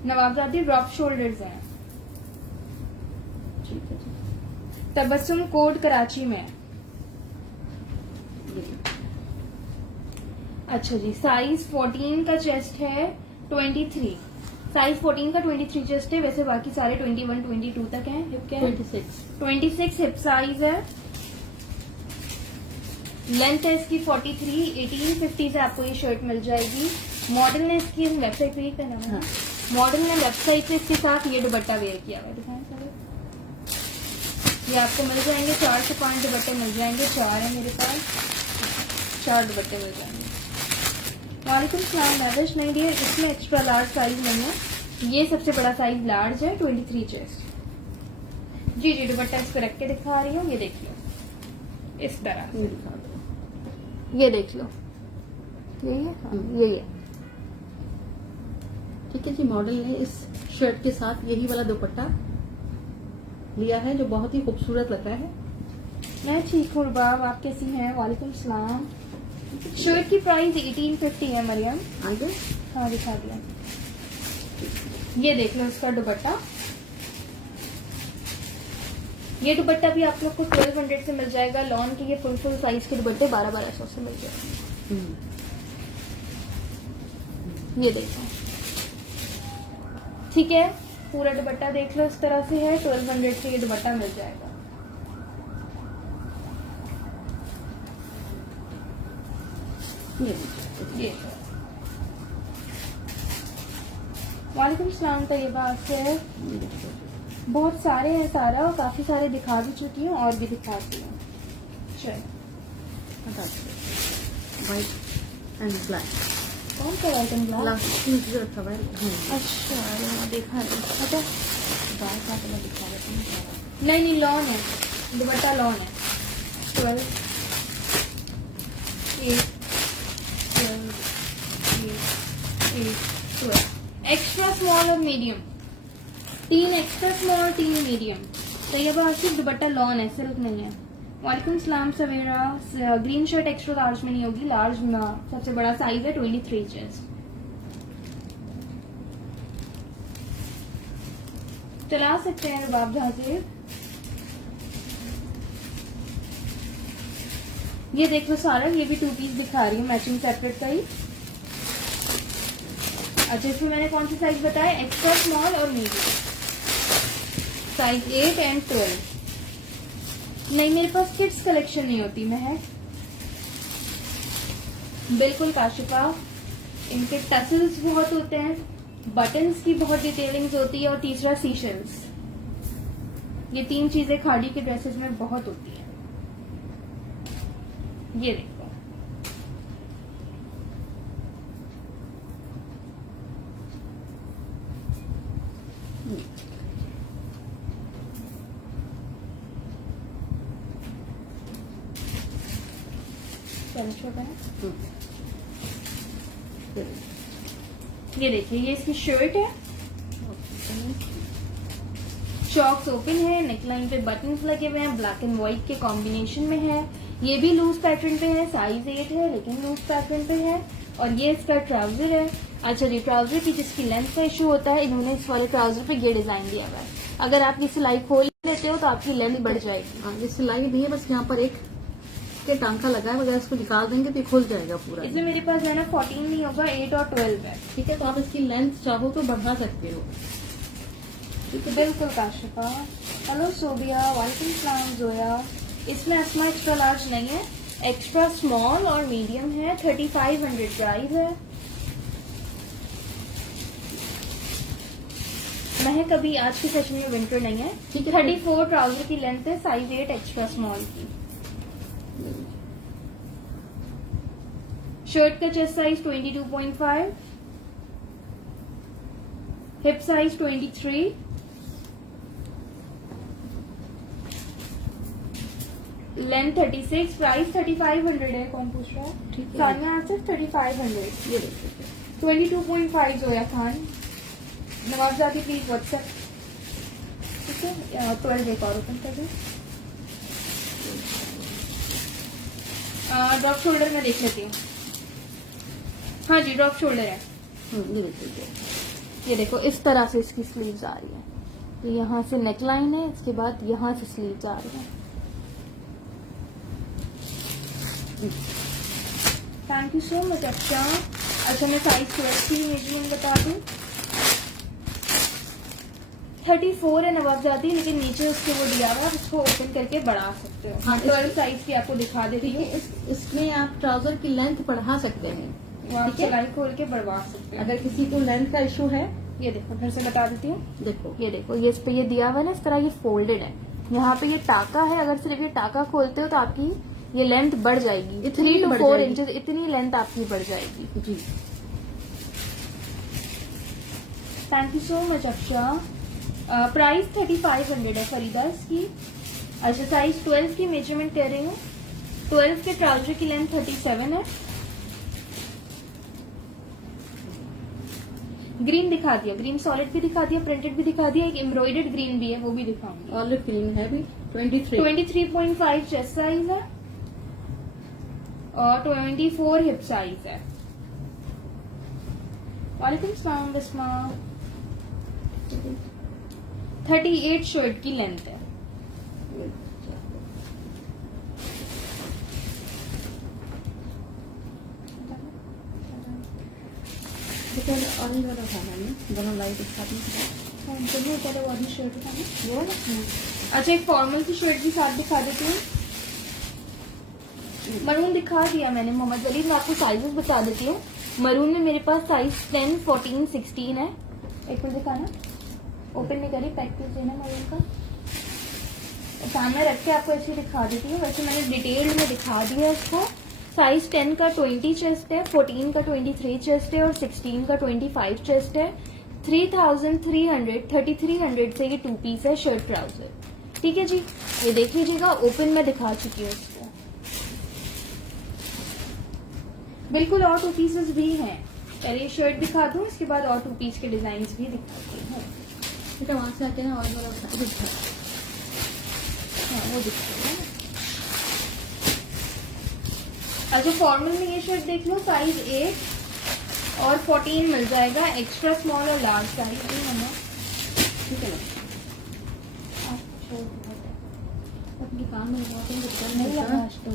नवाबजादी ड्रॉप शोल्डर्स हैं। ठीक है जी। तबस्सुम कोड कराची में है। अच्छा जी, साइज 14 का चेस्ट है, 23 साइज 14 का 23 चेस्ट है। वैसे बाकी सारे 21 22 तक हैं। हिप क्या है? 26 हिप साइज है। लेंथ है इसकी 43, 1850 से आपको ये शर्ट मिल जाएगी। मॉडल ने इसकी वेबसाइट पे ही पहना हुआ है। मॉडल ने वेबसाइट पे इसके साथ ये दुपट्टा वेयर किया हुआ है। दिखाएं सर, ये आपको मिल जाएंगे 4 से 5 दुपट्टे मिल जाएंगे। 4 है मेरे पास, 4 दुपट्टे मिल जाएंगे। वालेकुम सलाम मैविश, नहीं डियर, इसमें एक्स्ट्रा लार्ज साइज नहीं है, ये सबसे बड़ा साइज लार्ज है, 23 चेस्ट। जी जी, दुपट्टा इसको रख के दिखा रही हूँ। ये देख लो इस तरह, ये देख लो, यही है। हाँ, यही है। ठीक है जी, मॉडल ने इस शर्ट के साथ यही वाला दुपट्टा लिया है जो बहुत ही खूबसूरत लग रहा है। मैं ठीक हूँ रुबाब, आप कैसी हैं? वालेकुम सलाम। शर्ट की प्राइस 1850 है मरियम। आगे हाँ दिखा दिया। ये देख लो इसका दुपट्टा। ये दुपट्टा भी आप लोग को 1200 से मिल जाएगा। लॉन के ये फुल साइज के दुपट्टे 1200 से मिल जाएंगे। ये देखो, ठीक है, पूरा दुपट्टा देख लो इस तरह से है। 1200 से ये दुपट्टा मिल जाएगा। ये वालेकुम सलाम तैयबा से। बहुत सारे हैं सारा, और काफी सारे दिखा भी चुकी हूँ और भी दिखाती हूँ। चल, व्हाइट एंड ब्लैक। कौन सा व्हाइट एंड ब्लैक? रखा हुआ है। अच्छा, अरे देखा नहीं। अच्छा, बात आके मैं दिखा देती हूँ। नहीं नहीं, लॉन है, दुपट्टा लॉन है। 12 8 12 एक्स्ट्रा स्मॉल और मीडियम, 3 एक्स्ट्रा स्मॉल, 3 मीडियम। तो ये बात सिर्फ दुपट्टा लॉन है, सिल्क नहीं है। वालेकुम सलाम सवेरा। ग्रीन शर्ट एक्स्ट्रा लार्ज में नहीं होगी, लार्ज में सबसे बड़ा साइज है 23 चेस्ट। चला सकते हैं रुबाब जहां से। ये देख लो सारा, ये भी 2 पीस दिखा रही हूँ, मैचिंग सेपरेट का ही। अच्छा, इसमें मैंने कौन सी साइज बताया? एक्स्ट्रा स्मॉल और मीडियम, साइज 8 एंड 12। नहीं, मेरे पास किड्स कलेक्शन नहीं होती महक। बिल्कुल काशिफा, इनके टसल्स बहुत होते हैं, बटन्स की बहुत डिटेलिंग्स होती है, और तीसरा सीशल्स। ये 3 चीजें खाड़ी के ड्रेसेस में बहुत होती है। ये देखो, छोटा है। ये देखिए, ये इसकी शर्ट है, चॉक्स ओपन है, नेकलाइन पे बटन्स लगे हुए हैं, ब्लैक एंड व्हाइट के कॉम्बिनेशन में है। ये भी लूज पैटर्न पे है, साइज 8 है लेकिन लूज पैटर्न पे है। और ये इसका ट्राउजर है। अच्छा जी, ट्राउजर की जिसकी लेंथ का इशू होता है, इन्होंने इस वाले ट्राउजर पे ये डिजाइन दिया हुआ है। अगर आप ये सिलाई खोल लेते हो तो आपकी लेंथ बढ़ जाएगी। ये सिलाई नहीं है, बस यहाँ पर एक के टांका लगा है, अगर इसको निकाल देंगे तो ये खुल जाएगा पूरा। इसमें मेरे पास है ना 14 नहीं होगा, 8 और 12 है। ठीक है, तो आप इसकी लेंथ चाहो तो बढ़ा सकते हो। बिल्कुल काशिफा। हेलो सोबिया, वालेकुम सलाम जोया। इसमें अस्मा एक्स्ट्रा लार्ज नहीं है, एक्स्ट्रा स्मॉल और मीडियम है। 3500 प्राइस है। महक, कभी आज के सेशन में विंटर नहीं है। ठीक है, 34 ट्राउजर की लेंथ है, साइज 8 एक्स्ट्रा स्मॉल की। शर्ट का chest size 22.5, hip size 23, length 36, price 3500 है। कौन पूछ रहा है? ठीक है, सानिया आंसर 3500। ये देखिए 22.5 जोया खान। Nawabzadi please WhatsApp. ठीक है, 12 एक और ओपन कर दें। ड्रॉप शोल्डर में देख लेती हूँ। हाँ जी, ड्रॉप शोल्डर है। ये देखिए, ये देखो, इस तरह से इसकी स्लीव्स आ रही है। तो यहाँ से नेकलाइन है, इसके बाद यहाँ से स्लीव्स आ रही है। Thank you so much अक्षा। अच्छा मैं साइज 12 की मेजरमेंट बता दूं। 34 है नवाब जाती, लेकिन नीचे उसके वो दिया हुआ, आप इसको ओपन करके बढ़ा सकते हो। हाँ, 12 साइज की आपको दिखा देती हूँ। इसमें आप ट्राउजर की लेंथ बढ़ा सकते हैं, वो आप ठीक है? सिलाई खोल के बढ़वा सकते हो। अगर किसी को लेंथ का इशू है, ये देखो फिर से बता देती हूँ। देखो ये देखो, ये इस पे ये दिया हुआ है ना, इस तरह ये फोल्डेड है। यहाँ पे ये टाका है, अगर सिर्फ ये टाका खोलते हो तो आपकी ये लेंथ बढ़ जाएगी, इतनी 3 to बढ़ 4 जाएगी। इंचेस इतनी लेंथ आपकी बढ़ जाएगी। जी। Thank you so much Aksha. Price 3500 है फरीदा इसकी। अच्छा साइज 12 की मेजरमेंट कह रही हूँ। 12 के ट्राउजर की लेंथ 37 है। ग्रीन दिखा दिया, ग्रीन सॉलिड भी दिखा दिया, प्रिंटेड भी दिखा दिया, एक एम्ब्रॉइडर्ड ग्रीन भी है, वो भी दिखाऊंगी। ऑलिव ग्रीन है भी 23। 23.5 चेस्ट साइज है और 24 हिप साइज है। वालेकुम सलाम बसमा। 38 शर्ट की लेंथ है। ऑरेंज वाला था मैंने, दोनों लाइट एक साथ में। शर्ट अच्छा एक फॉर्मल की शर्ट भी साथ दिखा देती हूँ। मरून दिखा दिया मैंने मोहम्मद अली, मैं आपको साइजेस बता देती हूँ। मरून में मेरे पास साइज 10, 14, 16 है। एक मिनट दिखाना, ओपन नहीं करी, पैकेज देना मरून का। सामने रख के आपको ऐसे दिखा देती हूँ। वैसे मैंने डिटेल में दिखा दिया इसको। साइज 10 का 20 चेस्ट है, 14 का 23 चेस्ट है और 16 का 25 चेस्ट है। 3300 से ये 2 पीस है शर्ट ट्राउजर। ठीक है जी, ये देख लीजिएगा, ओपन में दिखा चुकी हूँ इसको। बिल्कुल और 2 पीसेस भी हैं। पहले ये शर्ट दिखा दूं, इसके बाद और 2 पीस के डिजाइन भी दिखाती हूँ। बेटा वहां से आते हैं और वाला हाँ वो दिखता है। अच्छा फॉर्मल में ये शर्ट देख लो, साइज 8 और 14 मिल जाएगा। एक्स्ट्रा स्मॉल और लार्ज साइज भी है ना, ठीक है ना। अपनी काम में नहीं लगा आज तो।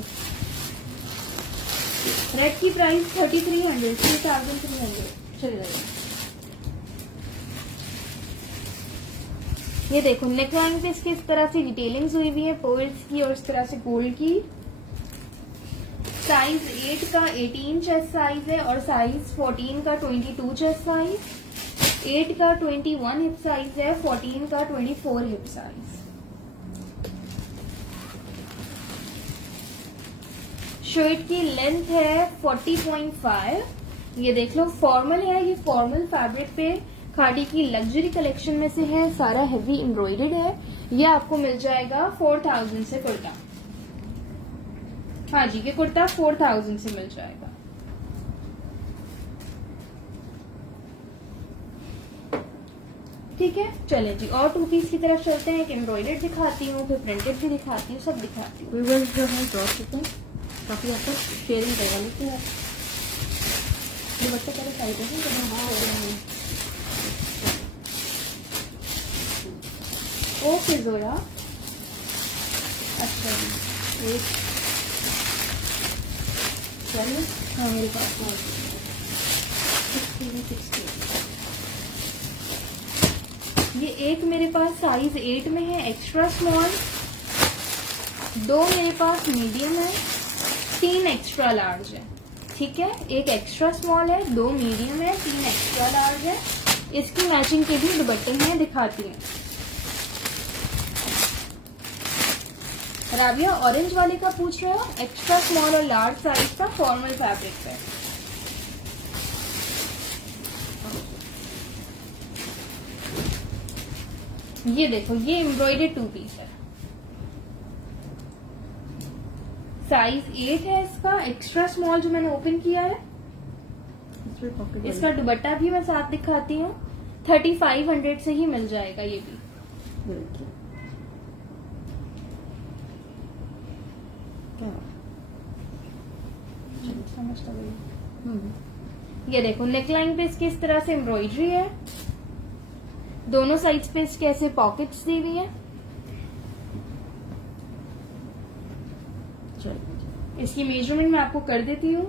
रेड की प्राइस 3300, 3300 चले जाएगा। ये देखो नेकलाइन पे इसकी इस तरह से डिटेलिंग्स हुई हुई है, पर्ल्स की और इस तरह से गोल्ड की। साइज 8 का 18 चेस्ट साइज है और साइज 14 का 22 चेस्ट साइज, 8 का 21 हिप साइज है, 14 का 24 हिप साइज। शर्ट की लेंथ है 40.5। ये देख लो फॉर्मल है, ये फॉर्मल फैब्रिक पे खादी की लग्जरी कलेक्शन में से है, सारा हेवी एम्ब्रॉइडेड है। ये आपको मिल जाएगा 4000 से कुर्ता। हाँ जी, ये कुर्ता 4000 से मिल जाएगा। ठीक है, चले जी और 2 पीस की तरफ चलते हैं। एक एम्ब्रॉइडेड दिखाती हूँ, फिर प्रिंटेड भी दिखाती हूँ, सब दिखाती हूँ। व्यूअर्स जो है ड्रॉप करते हैं, काफी हद तक शेयरिंग करवा लेते हैं। दुपट्टे पहले साइड है। ओके जोरा, अच्छा एक चलिए, हाँ मेरे पास 16। ये एक मेरे पास साइज 8 में है, एक्स्ट्रा स्मॉल। 2 मेरे पास मीडियम है, 3 एक्स्ट्रा लार्ज है। ठीक है, एक एक्स्ट्रा स्मॉल है, 2 मीडियम है, 3 एक्स्ट्रा लार्ज है। इसकी मैचिंग के भी दुपट्टे हैं, दिखाती हैं। राबिया ऑरेंज वाले का पूछ रहे हो, एक्स्ट्रा स्मॉल और लार्ज साइज का फॉर्मल फैब्रिक है। ये देखो, ये एम्ब्रॉइडेड 2 पीस है। साइज 8 है इसका, एक्स्ट्रा स्मॉल जो मैंने ओपन किया है। इसका दुपट्टा भी मैं साथ दिखाती हूँ। 3500 से ही मिल जाएगा ये भी। ये देखो नेकलाइन पे इसके इस तरह से एम्ब्रॉइडरी है, दोनों साइड्स पे इसके ऐसे पॉकेट्स दी हुई है। इसकी मेजरमेंट मैं आपको कर देती हूँ।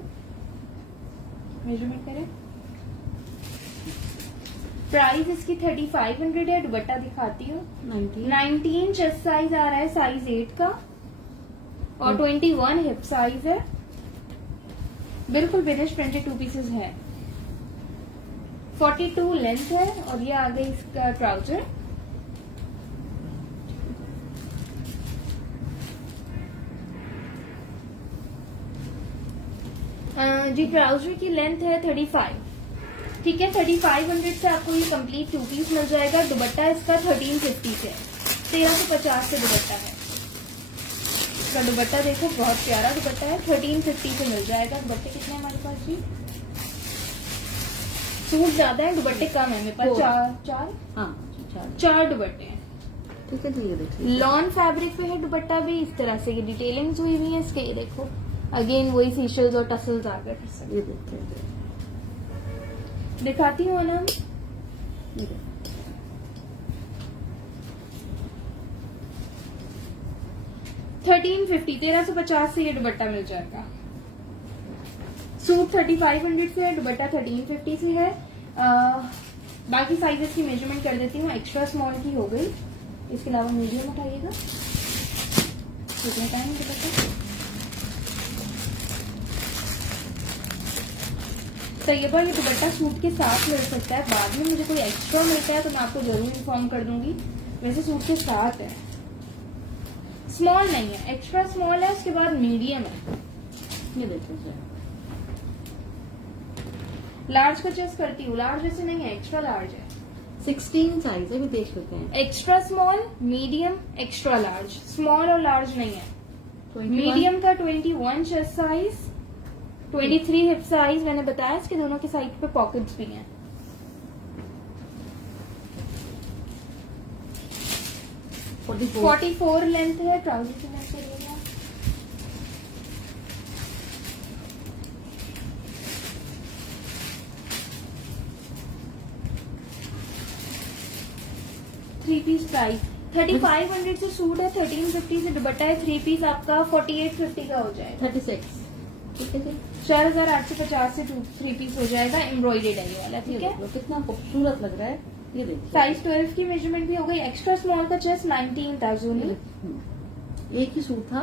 मेजरमेंट करें। प्राइस इसकी 3500 है। दुपट्टा दिखाती हूँ। 19 चेस्ट साइज आ रहा है, साइज 8 का, और 21 हिप साइज है। बिल्कुल फिनिश प्रिंटेड 2 पीसेस है। 42 लेंथ है, और ये आ गई इसका ट्राउजर। जी ट्राउजर की लेंथ है 35, ठीक है। 3500 से आपको ये कंप्लीट 2 पीस मिल जाएगा। दुपट्टा इसका 1350 से, 1350 से दुपट्टा है इसका। दुपट्टा देखो बहुत प्यारा दुपट्टा है, 1350 से मिल जाएगा। दुपट्टे कितने हमारे पास जी? सूट ज्यादा है, दुपट्टे कम है मेरे पास। चार दुपट्टे हैं, ठीक है जी। ये देखिए लॉन फैब्रिक पे है दुपट्टा भी। इस तरह से डिटेलिंग्स हुई हुई है इसके। ये देखो अगेन वही सीशल्स और टसल्स आ गए फिर से। ये देखिए, दिखाती हूँ ना। 1350, 1350 से ये दुपट्टा मिल जाएगा। सूट 3500 से है, दुपट्टा 1350 से है। बाकी साइजेस की मेजरमेंट कर देती हूँ। एक्स्ट्रा स्मॉल की हो गई, इसके अलावा मीडियम उठाइएगा। कितने टाइम दुपट्टा? तैयबा ये दुपट्टा सूट के साथ मिल सकता है। बाद में मुझे कोई एक्स्ट्रा मिलता है तो मैं आपको जरूर इन्फॉर्म कर दूंगी। वैसे सूट के साथ है। स्मॉल नहीं है, एक्स्ट्रा स्मॉल है, उसके बाद मीडियम है। ये देखिए लार्ज का चेस्ट करती हूँ। लार्ज जैसे नहीं है, एक्स्ट्रा लार्ज है। 16 साइज है, भी देख लेते हैं। Extra small, medium, extra large. Small और लार्ज नहीं है। 21 मीडियम का 21 चेस्ट साइज, 23 हिप साइज मैंने बताया। इसके दोनों के साइड पे पॉकेट्स भी हैं। 44 लेंथ है। ट्राउजर की लेंथ करिएगा। थ्री पीस प्राइस 3500 से सूट है, 1350 से दुपट्टा है। 3 पीस आपका 4850 का हो जाएगा। 36, ठीक है जी। 4850 से 3 पीस हो जाएगा। एम्ब्रॉयडेड है ये वाला, ठीक है। कितना खूबसूरत लग रहा है, ये देखिए। साइज 12 की मेजरमेंट भी हो गई। एक्स्ट्रा स्मॉल का चेस्ट 19 था जोनी। एक ही सूट था।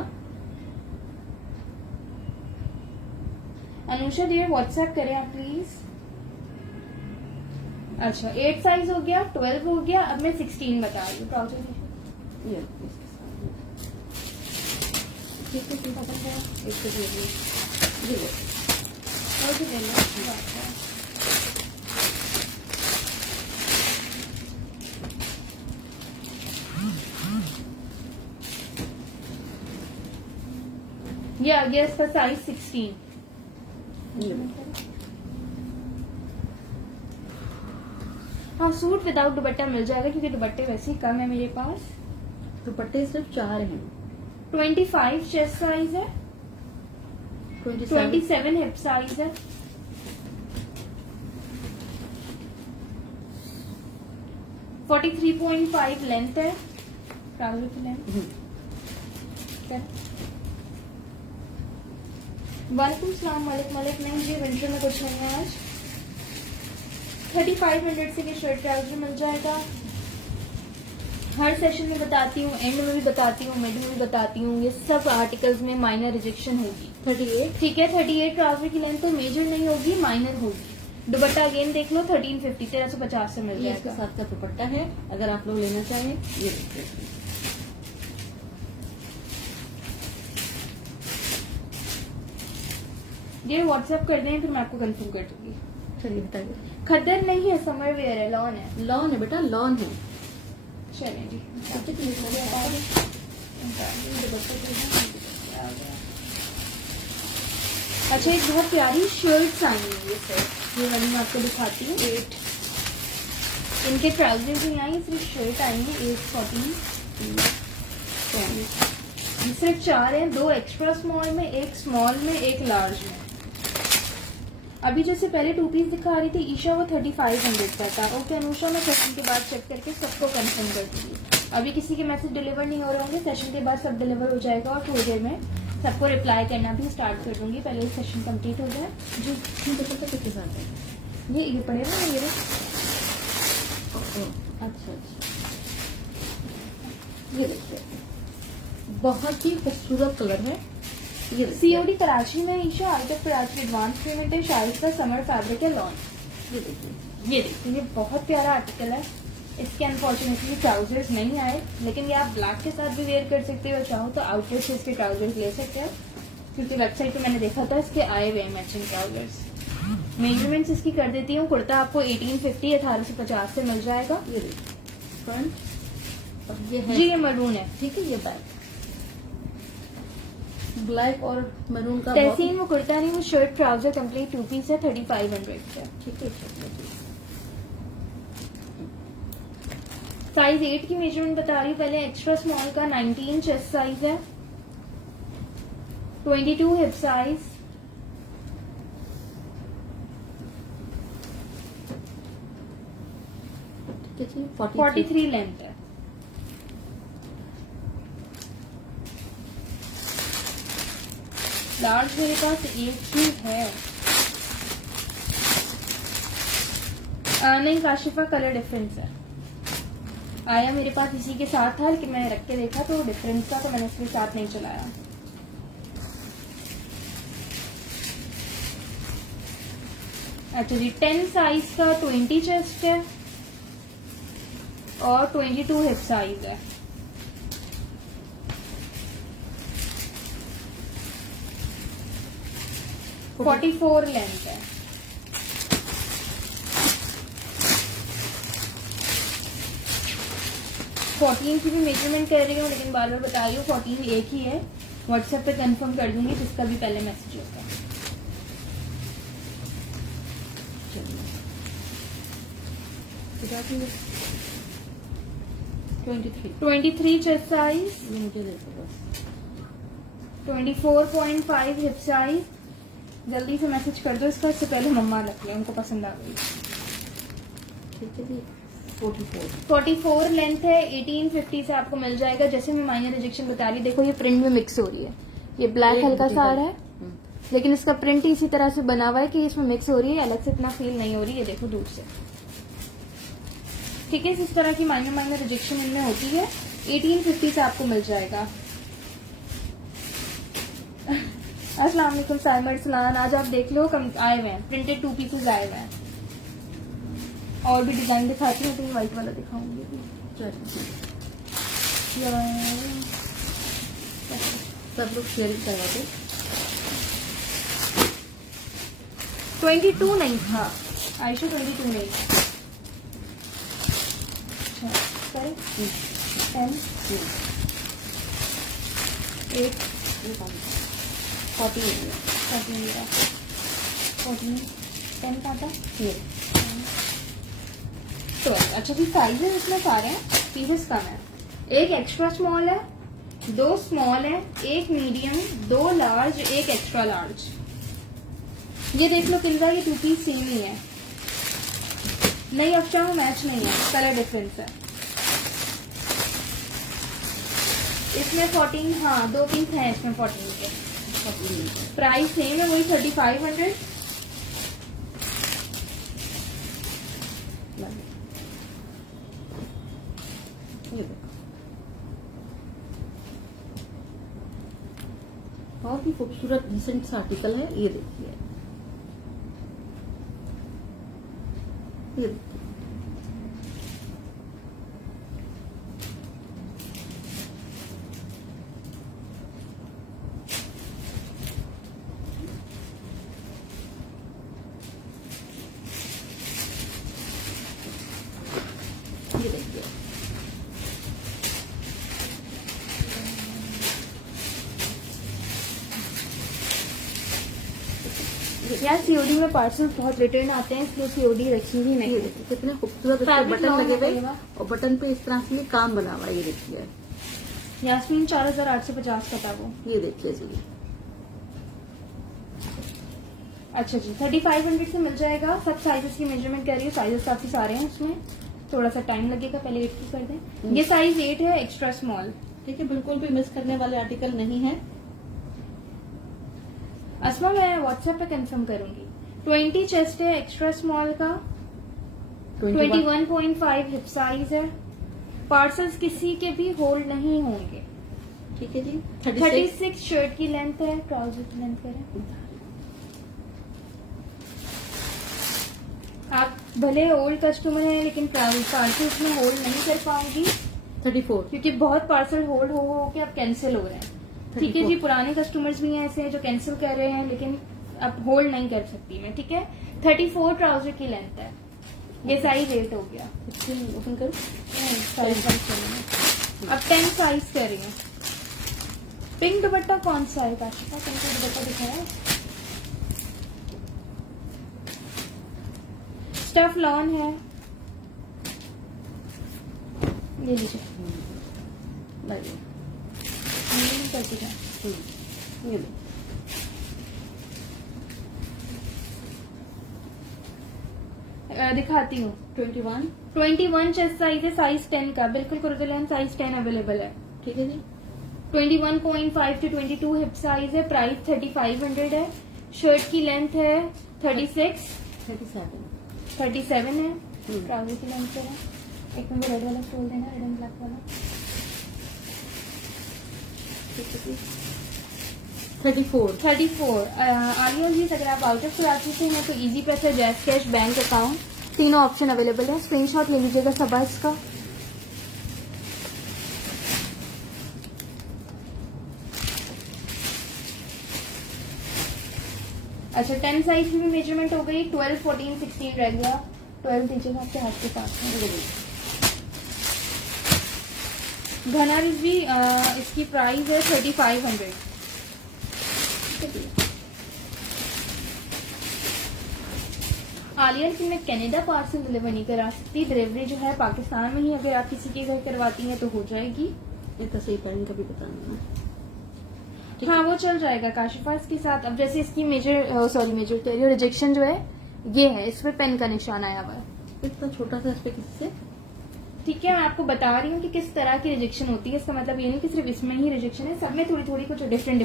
अनुषा डियर व्हाट्सएप करें आप प्लीज। अच्छा 8 साइज हो गया, 12 हो गया। अब मैं 16 बता रही हूँ। ट्राउजर ये इसके साथ ठीक है, ठीक है। एक तो ये लो। ट्राउजर ले लो। ये आ गया इसका साइज 16। हाँ सूट विदाउट दुपट्टा मिल जाएगा क्योंकि दुपट्टे वैसे ही कम है मेरे पास। दुपट्टे सिर्फ 4 हैं। 25 चेस्ट साइज है, 27 हिप साइज है, 43.5 लेंथ है। ट्राउजर की लेंथ। वालेकुम सलाम। मलिक नहीं जी, विंटर में कुछ नहीं है आज। 3500 से ये शर्ट ट्राउजर मिल जाएगा। हर सेशन में बताती हूँ, एंड में भी बताती हूँ, मिड में भी बताती हूँ, ये सब आर्टिकल्स में माइनर रिजेक्शन होगी। 38, ठीक है। 38 ट्राउजर की लेंथ तो मेजर नहीं होगी, माइनर होगी। दुपट्टा अगेन देख लो 1350, 1350 से मिल है। इसके जाएगा। साथ का दुपट्टा है, अगर आप लोग लेना चाहें। ये देखिए, ये व्हाट्सएप कर दें फिर मैं आपको कंफर्म कर दूंगी। चलिए बताइए। खद्दर नहीं है, समर वेयर है, लॉन है। लॉन है बेटा, लॉन है। चलें जी। अच्छा एक बहुत प्यारी शर्ट्स आई है ये सर, ये वाली मैं आपको दिखाती हूँ। 8 इनके ट्राउजर भी आई, सिर्फ शर्ट आएंगे 814। सिर्फ 4 हैं, 2 एक्स्ट्रा स्मॉल में, 1 स्मॉल में, 1 लार्ज में। अभी जैसे पहले 2 पीस दिखा रही थी ईशा, वो 3500 का था। ओके अनुषा, मैं सेशन के बाद चेक करके सबको कंफर्म कर दूंगी। अभी किसी के मैसेज डिलीवर नहीं हो रहे होंगे, सेशन के बाद सब डिलीवर हो जाएगा और थोड़ी देर में सबको रिप्लाई करना भी स्टार्ट कर दूंगी, पहले सेशन कंप्लीट हो जाए। जी दुपट्टा किसके साथ है? ये पड़ेगा ना ये। अच्छा, ये देखिए बहुत ही खूबसूरत कलर है। ये देखिए, सीओडी कराची में Esha, out of Karachi advance payment है, शाइज का समर फैब्रिक है लॉन। ये देखिए, ये देखिए, ये बहुत प्यारा आर्टिकल है। इसके अनफॉर्चुनेटली ट्राउजर्स नहीं आए, लेकिन ये आप ब्लैक के साथ भी वेयर कर सकते हो, चाहो तो आउटलेट से इसके ट्राउजर्स ले सकते हो, क्योंकि वेबसाइट पे मैंने देखा था इसके आए हुए मैचिंग ट्राउजर्स। मेजरमेंट्स इसकी कर देती हूँ। कुर्ता आपको 1850 1850 से मिल जाएगा। ये देखिए फ्रंट, अब ये है जी ये मरून है। ठीक है, ये बैक ब्लैक और मैरून का तहसीन वो कुर्ता नहीं, वो शर्ट ट्राउजर कंप्लीट 2 पीस है 3500 का। ठीक है, ठीक है। साइज 8 की मेजरमेंट बता रही हूँ पहले। एक्स्ट्रा स्मॉल का 19 चेस्ट साइज है, 22 हिप साइज, ठीक है जी, 43 लेंथ है। लार्ज मेरे पास एक ही है। नहीं काशिफा, कलर डिफरेंस है। आया मेरे पास इसी के साथ था, लेकिन मैंने रख के देखा तो डिफरेंस था, तो मैंने इसके साथ नहीं चलाया। अच्छा जी, 10 साइज का 20 चेस्ट है और 22 हिप साइज है। Okay. 44 लेंथ है। फोर्टीन की भी मेजरमेंट कर रही हूँ, लेकिन बार बार बता रही हूँ 14 एक ही है। व्हाट्सएप पे कंफर्म कर दूंगी जिसका भी पहले मैसेज होगा। चलिए 23, 23 चेस्ट साइज, ये मुझे देखो बस। 24.5 हिप साइज। जल्दी से मैसेज कर दो इसका, इससे पहले मम्मा रख ले, उनको पसंद आ गई। ठीक है जी, 44, 44 लेंथ है, 1850 से आपको मिल जाएगा। जैसे मैं माइनर रिजेक्शन बता रही, देखो ये प्रिंट में मिक्स हो रही है। ये ब्लैक हल्का सा आ रहा है, लेकिन इसका प्रिंट इसी तरह से बना हुआ है कि इसमें मिक्स हो रही है, अलग से इतना फील नहीं हो रही है। देखो दूर से, ठीक है। इस तरह की माइनर रिजेक्शन इनमें होती है। 1850 से आपको मिल जाएगा। अस्सलाम वालेकुम साइमर सलान, आज आप देख लो कम आए हुए हैं, प्रिंटेड 2 पीसेज आए हुए हैं। और भी डिजाइन दिखाती हूँ, तो ये व्हाइट वाला दिखाऊंगी। सब लोग शेयरिंग करवा दो। 22 नहीं था आयशा, 22 नहीं था। अच्छा 10 8 14 10 का था ये। तो अच्छा जी, साइजेस इसमें सारे हैं, पीसेस कम है। एक एक्स्ट्रा स्मॉल है, 2 स्मॉल है, एक मीडियम, 2 लार्ज, एक एक्स्ट्रा लार्ज। ये देख लो किल्वा, ये 2 पीस सेम ही है। नहीं अफशा में मैच नहीं है, कलर डिफरेंस है। इसमें 14, हाँ 2 पीस हैं इसमें 14 के। प्राइस सेम है, वही 3500। बहुत ही खूबसूरत डिसेंट सा आर्टिकल है। ये देखिए, ये देखिए, ये देखिए, यार सीओडी में पार्सल बहुत रिटर्न आते हैं, इसलिए सीओडी रखी ही नहीं। ये देखिए कितने खूबसूरत इसके Fabric बटन long लगे हुए लगेगा। और बटन पे इस तरह से काम बना हुआ है। ये देखिए, यास्मीन 4850 का था वो। ये देखिए जी, अच्छा जी, 3500 से मिल जाएगा। सब साइजेस की मेजरमेंट कर रही हूँ, साइजेस काफी सारे हैं उसमें, थोड़ा सा टाइम लगेगा, पहले 8 की कर दें। ये साइज 8 है, एक्स्ट्रा स्मॉल। ठीक है, बिल्कुल भी मिस करने वाले आर्टिकल नहीं है। अस्मा मैं व्हाट्सएप पे कंफर्म करूंगी। 20 चेस्ट है एक्स्ट्रा स्मॉल का, 21.5 हिप साइज है। पार्सल्स किसी के भी होल्ड नहीं होंगे। ठीक है जी। 36 शर्ट की लेंथ है, ट्राउजर की लेंथ करें। आप भले ओल्ड कस्टमर हैं लेकिन पार्सल्स में होल्ड नहीं कर पाऊंगी 34। क्योंकि बहुत पार्सल होल्ड हो के अब कैंसिल हो रहे हैं। ठीक है जी, पुराने कस्टमर्स भी हैं ऐसे जो कैंसिल कर रहे हैं लेकिन अब होल्ड नहीं कर सकती मैं। ठीक है, 34 ट्राउजर की लेंथ है। ये साइज 8 हो गया। ओपन करो। साइज अब 10 साइज कर रही हूँ। पिंक दुपट्टा कौन सा है काशिफा? पिंक का दुपट्टा दिखा है। स्टफ लॉन है, ले लीजिए। लाइए। नहीं करती है। ये लो। दिखाती हूँ। 21 चेस्ट साइज है, साइज 10 का, बिल्कुल कुर्तुलान साइज 10 अवेलेबल है। ठीक है जी। 21.5 to 22 हिप साइज है, प्राइस 3500 है। शर्ट की लेंथ है 36, 37 है। ट्राउजर की लेंथ है। एक नंबर रेड वाला खोल देना, रेड एंड ब्लैक वाला। 34। आलिया जी, अगर आप आउट ऑफ कराची से हैं तो इजी पैसा, जैस कैश, बैंक अकाउंट, तीनों ऑप्शन अवेलेबल है। स्क्रीनशॉट ले लीजिएगा सबा इसका। अच्छा, 10 साइज में मेजरमेंट हो गई। 12, 14, 16 रह गया। 12 दीजिएगा आपके हाथ के पास में। घना रिजवी इसकी प्राइस है 3500। आलिया की मैं कनाडा पार्सल डिलीवर नहीं करा सकती। डिलीवरी जो है पाकिस्तान में ही अगर आप किसी के घर करवाती हैं तो हो जाएगी। इतना सही पैन का भी बताना। हाँ, वो चल जाएगा काशिफास के साथ। अब जैसे इसकी मेजर रिजेक्शन जो है ये है, इस पे पेन का निशान आया हुआ है। इतना छोटा सा इस पे किससे? ठीक है, मैं आपको बता रही हूँ कि किस तरह की रिजेक्शन होती है। इसका मतलब ये नहीं कि सिर्फ इसमें ही रिजेक्शन है, सब में थोड़ी थोड़ी कुछ डिफरेंट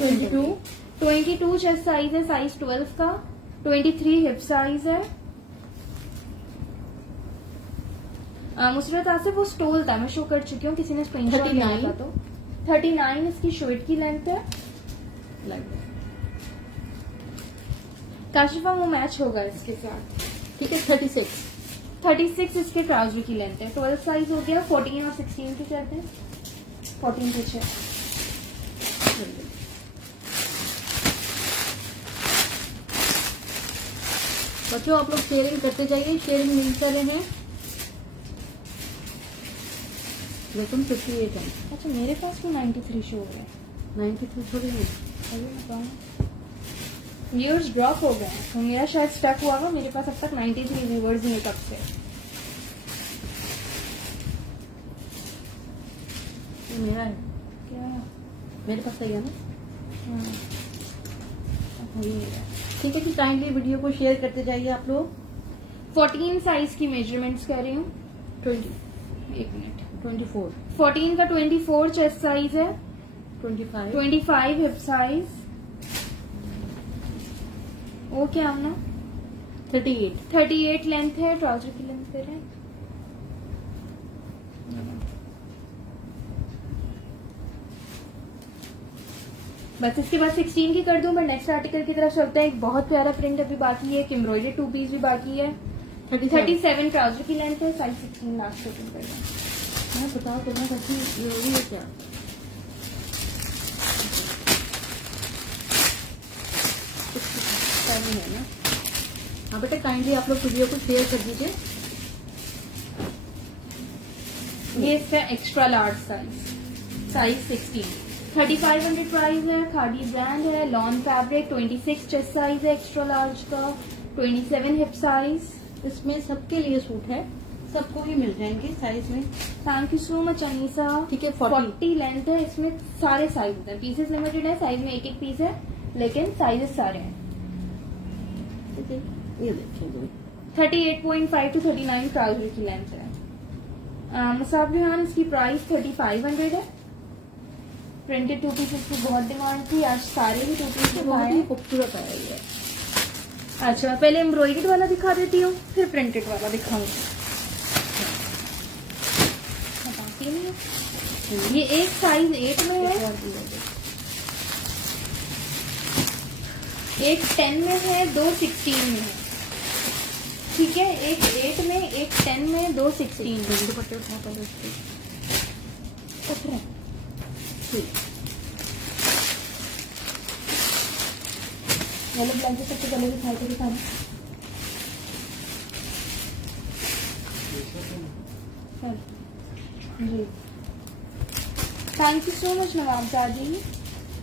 22 चेस्ट साइज है, साइज 12 का। 23 हिप साइज है। मुसरत आसिफ वो स्टोल था, मैं शो कर चुकी हूँ, किसी ने स्क्रीनशॉट लिया था तो। 39 इसकी शर्ट की लेंथ है। काशिफा वो मैच होगा इसके साथ। ठीक है। 36 इसके ट्राउजर की लेंथ है। 12 साइज हो गया। 14 और 16 की चाहते हैं। 14 पीछे। बच्चों आप लोग शेयरिंग करते जाइए, शेयरिंग नहीं कर रहे हैं। लेकिन 58 है। अच्छा, मेरे पास तो 93 शो हो रहा है। 93 थोड़ी है। व्यूअर्स ड्रॉप हो गए तो मेरा शायद स्टक हुआ होगा। मेरे पास अब तक 93 व्यूअर्स ही है कब से। ये मेरा है क्या? मेरे पास सही है ना? हाँ, वही मेरा है। ठीक है कि काइंडली वीडियो को शेयर करते जाइए आप लोग। 14 साइज की मेजरमेंट्स कर रही हूँ। 1 मिनट। 24, 14 का 24 चेस्ट साइज है। 25, 25 हिप साइज। वो क्या होना? 38 लेंथ है। ट्राउजर की लेंथ करें। बस इसके बाद 16 की कर दूं। मैं नेक्स्ट आर्टिकल की तरफ चलते हैं। एक बहुत प्यारा प्रिंट अभी बाकी है, एक एम्ब्रॉयडरी 2 पीस भी बाकी है। 37 ट्राउजर की लेंथ है। साइज 16 लास्ट ओपन कर दें। मैं बताओ करना काफी जरूरी है क्या? है ना? हाँ बेटा, काइंडली आप लोग वीडियो को शेयर कर दीजिए। ये इसका एक्स्ट्रा लार्ज साइज 16। 3500 प्राइस है। खादी ब्रांड है। Lawn fabric. 26 चेस्ट साइज है एक्स्ट्रा लार्ज का। 27 हिप साइज। इसमें सबके लिए सूट है, सबको ही मिल जाएंगे साइज में। Thank you so much Anisa. ठीक है। 40 लेंथ है। इसमें सारे साइज हैं। पीसेस लिमिटेड है, साइज में एक पीस है लेकिन साइजेस सारे हैं। ये देखिए 38.5 to 39 ट्राउजर की लेंथ है। मुसाब रिहान, इसकी प्राइस 3500 है। प्रिंटेड टू पीसेस की बहुत डिमांड थी, आज सारे ही टू पीस बहुत ही खूबसूरत आ रही है। अच्छा पहले एम्ब्रॉयडर्ड वाला दिखा देती हूँ, फिर प्रिंटेड वाला दिखाऊंगी। बताती नहीं हूँ। ये एक साइज 8 में है, एक 10 में है, दो 16 में है। ठीक है, एक 8 में, एक 10 में, दो 16 में। दुपट्टे उठा कर इसके। येलो ब्लाउज सबसे पहले दिखाई तो दिखाना। जी थैंक यू सो मच नवाब जी।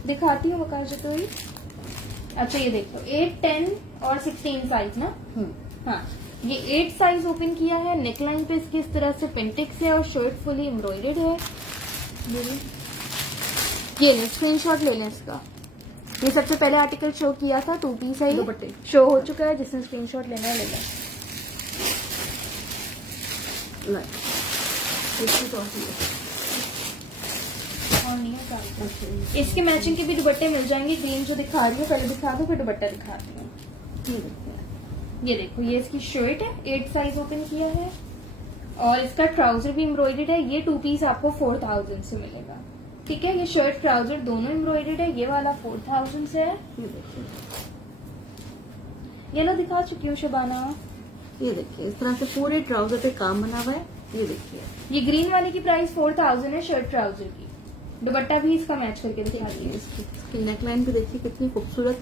दिखाती हूँ वकाश तो ही। अच्छा ये देखो 8, 10 और 16 साइज ना। हाँ ये 8 साइज ओपन किया है। नेकलाइन पे इसकी इस तरह से पेंटिक्स है और शर्ट फुली एम्ब्रॉयडर्ड है। ये ले स्क्रीनशॉट ले लें इसका। ये सबसे पहले आर्टिकल शो किया था, 2 पीस है, दुपट्टे शो हो चुका है। जिसने स्क्रीनशॉट लेना है ले लें। और नहीं है अच्छा, इसके मैचिंग के भी दुपट्टे मिल जाएंगे। ग्रीन जो दिखा रही हूँ पहले दिखा दो, फिर दुपट्टा दिखाती हूँ। ये देखो ये इसकी शर्ट है, 8 साइज ओपन किया है और इसका ट्राउजर भी एम्ब्रॉयडर्ड है। ये 2 पीस आपको 4000 से मिलेगा। ठीक है, ये शर्ट ट्राउजर दोनों एम्ब्रॉयडर्ड है। ये वाला 4000 से है। ये लो दिखा चुकी हूँ शबाना। ये देखिए इस तरह से पूरे ट्राउजर पे काम बना हुआ है। ये देखिए ये ग्रीन वाले की प्राइस 4000 है शर्ट ट्राउजर की। दुपट्टा भी इसका मैच करके दिखा दिए। इसकी नेकलाइन भी देखिए कितनी खूबसूरत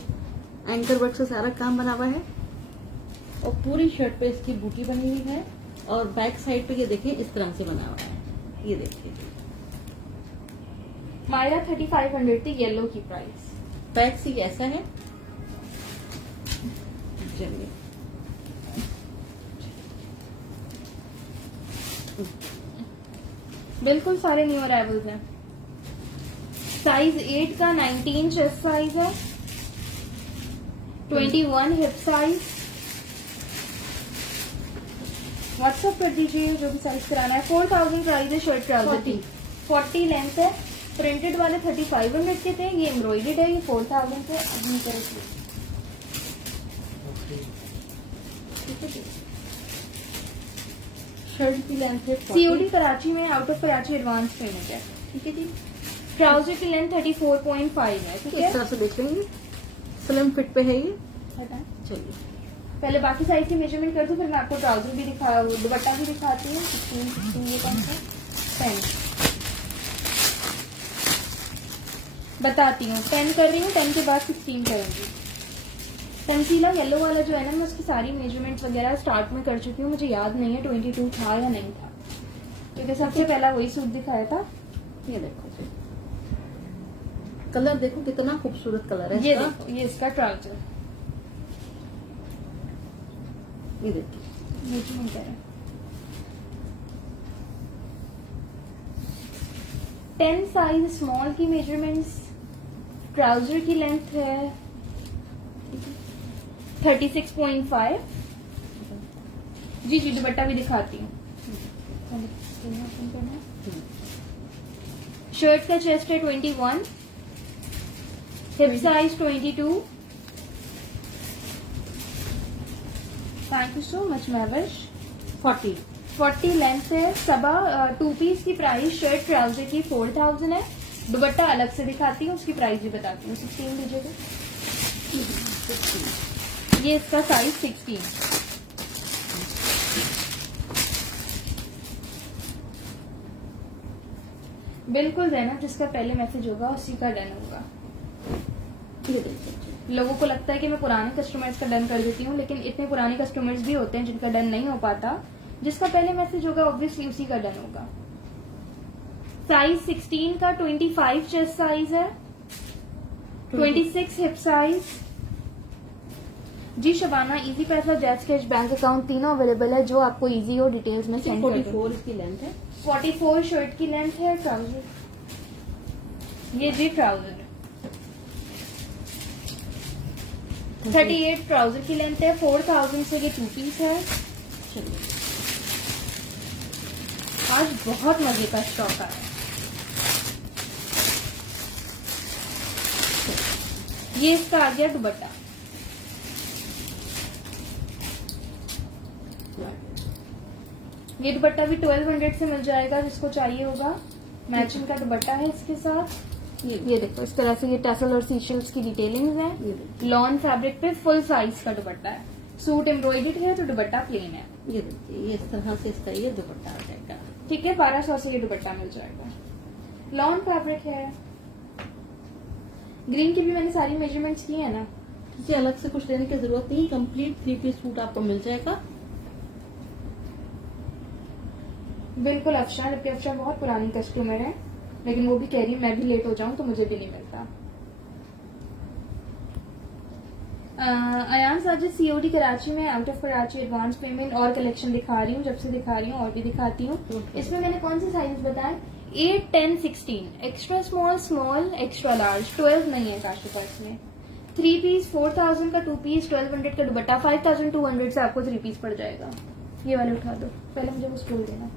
एंकर वर्क से सारा काम बना हुआ है और पूरी शर्ट पे इसकी बूटी बनी हुई है और बैक साइड पे ये देखिए इस तरह से बना हुआ है। ये देखिए मायरा 3500 थी येलो की प्राइस। बैक से ऐसा है। चलिए बिल्कुल सारे न्यू अराइवल्स हैं। साइज 8 का 19 चेस्ट साइज है, 21 हिप साइज। व्हाट्सएप कर दीजिए जो भी साइज कराना है। 4000 प्राइस है शर्ट ट्राउजर की। 40 लेंथ है। प्रिंटेड वाले 3500 के थे, ये एम्ब्रॉयडर्ड है। ये 4000 के अपनी तरफ से। शर्ट की लेंथ है 40। सीओडी कराची में, out of Karachi advance payment है। ठीक है जी। ट्राउजर की लेंथ 34.5 है। ठीक इस है, तरह से देख लेंगे स्लिम फिट पे है ये। बताएं। चलिए पहले बाकी साइज की मेजरमेंट कर दूं, फिर मैं आपको ट्राउजर भी दिखा, दुपट्टा भी दिखाती हूँ। 16 ये कौन सा 10 बताती हूँ। 10 कर रही हूँ, 10 के बाद 16 करूंगी। पेंसिला येलो वाला जो है ना, मैं उसकी सारी मेजरमेंट वगैरह स्टार्ट में कर चुकी हूँ। मुझे याद नहीं है 22 था या नहीं था, क्योंकि सबसे पहला वही सूट दिखाया था। ये देखो जी कलर देखो कितना खूबसूरत कलर है ये इसका। देखो ये इसका ट्राउजर। ये देखिए मेजरमेंट करें। 10 साइज स्मॉल की मेजरमेंट्स। ट्राउजर की लेंथ है 36.5। जी जी दुपट्टा भी दिखाती हूँ। शर्ट का चेस्ट है 21, hip size 22। Thank you so much Mahvish. 40 length है। सबा 2 पीस की प्राइस शर्ट ट्राउजर की 4000 है। दुपट्टा अलग से दिखाती हूँ, उसकी प्राइस भी बताती हूँ। 16 दीजिएगा। ये इसका साइज 16। बिल्कुल देना, जिसका पहले मैसेज होगा उसी का डन होगा। ये देखिए लोगों को लगता है कि मैं पुराने कस्टमर्स का डन कर देती हूँ, लेकिन इतने पुराने कस्टमर्स भी होते हैं जिनका डन नहीं हो पाता। जिसका पहले मैसेज होगा ऑब्वियसली उसी का डन होगा। साइज 16 का 25 चेस्ट साइज है, 26 हिप साइज। जी शबाना, इजी पैसा, जैज कैश, बैंक अकाउंट तीनों अवेलेबल है। जो आपको इजी हो डिटेल्स में सेंड कर दूं। 44 इसकी लेंथ है। 44 शर्ट की लेंथ है। ट्राउजर ये जी ट्राउजर 38 ट्राउजर की लेंथ है। 4000 से ये 2 पीस है। चलिए आज बहुत मजे का स्टॉक आया है। ये इसका आ गया दुपट्टा। ये दुपट्टा भी 1200 से मिल जाएगा जिसको चाहिए होगा। मैचिंग का दुपट्टा है इसके साथ। ये देखो इस तरह से ये टैसल और सीशल्स की डिटेलिंग्स हैं। लॉन फैब्रिक पे फुल साइज का दुपट्टा है। सूट एम्ब्रॉयडर्ड है तो दुपट्टा प्लेन है। ये देखिए ये इस तरह से इसका ये दुपट्टा आ जाएगा। ठीक है, 1200 से ये दुपट्टा मिल जाएगा। लॉन फैब्रिक है। ग्रीन की भी मैंने सारी मेजरमेंट्स की है ना, किसी अलग से कुछ लेने की जरूरत नहीं, कंप्लीट 3 पीस सूट आपको मिल जाएगा। बिल्कुल अफशा, जबकि अफशा बहुत पुरानी कस्टमर है, लेकिन वो भी कह रही है मैं भी लेट हो जाऊं तो मुझे भी नहीं मिलता। अयान साजिद सीओडी कराची में, out of Karachi advance payment और कलेक्शन दिखा रही हूँ, जब से दिखा रही हूँ और भी दिखाती हूँ। इसमें मैंने कौन से साइज बताए? 8, 10, 16, extra small, small, extra large, 12 नहीं है काशीपर्स में। 3 पीस 4000 का 2 पीस, 1200 का दुपट्टा, 5200 से आपको 3 पीस पड़ जाएगा। ये वाले उठा दो, पहले मुझे वो स्टोल देना।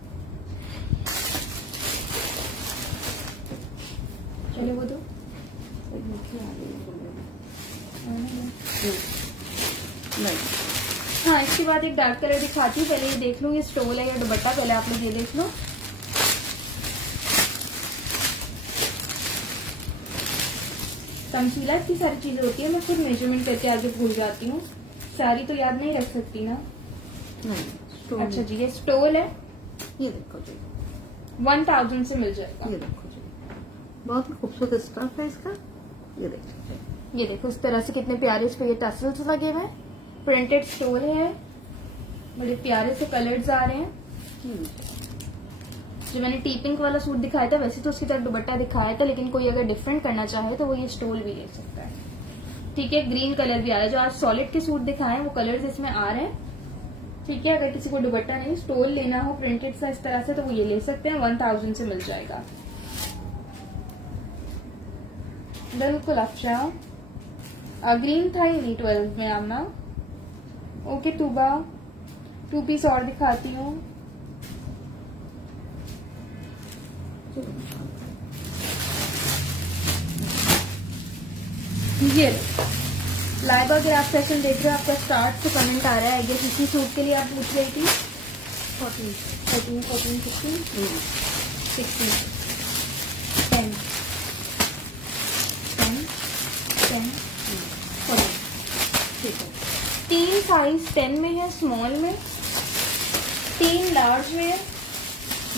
चलो वो दो। हाँ, इसके बाद एक डार्क कलर दिखाती हूँ। पहले ये देख लूँ ये स्टोल है या दुपट्टा, पहले आप लोग ये देख लो। तमसीला की सारी चीजें होती है, मैं खुद मेजरमेंट करके आगे भूल जाती हूँ, सारी तो याद नहीं रख सकती ना। नहीं, अच्छा जी, ये स्टोल है। ये देखो जी, 1000 से मिल जाएगा। ये देखो जी, बहुत ही खूबसूरत स्टफ है इसका। ये देखिए, ये देखो इस तरह से कितने प्यारे इस पे ये टसल्स लगे हुए हैं। प्रिंटेड स्टोल है, बड़े प्यारे से कलर्स आ रहे हैं। जो मैंने टी पिंक वाला सूट दिखाया था, वैसे तो उसकी तरफ दुपट्टा दिखाया था, लेकिन कोई अगर डिफरेंट करना चाहे तो वो ये स्टोल भी ले सकता है। ठीक है, ग्रीन कलर भी आ रहा है। जो आज सॉलिड के सूट दिखाए वो कलर्स इसमें आ रहे हैं। ठीक है, अगर किसी को दुपट्टा नहीं स्टोल लेना हो प्रिंटेड सा इस तरह से, तो वो ये ले सकते हैं। 1000 से मिल जाएगा। बिल्कुल अफशा, ग्रीन था ही नहीं 12 में आमना। ओके तूबा, 2 पीस और दिखाती हूँ। ये लाइबा, अगर आप सेशन देख रहे हो, आपका स्टार्ट से कमेंट आ रहा है, ये किसी सूट के लिए आप पूछ रही थी। 14, 14, 14, 16, 16, 10, 10, 10, 14। ठीक है, 3 साइज 10 में है, स्मॉल में, 3 लार्ज में है,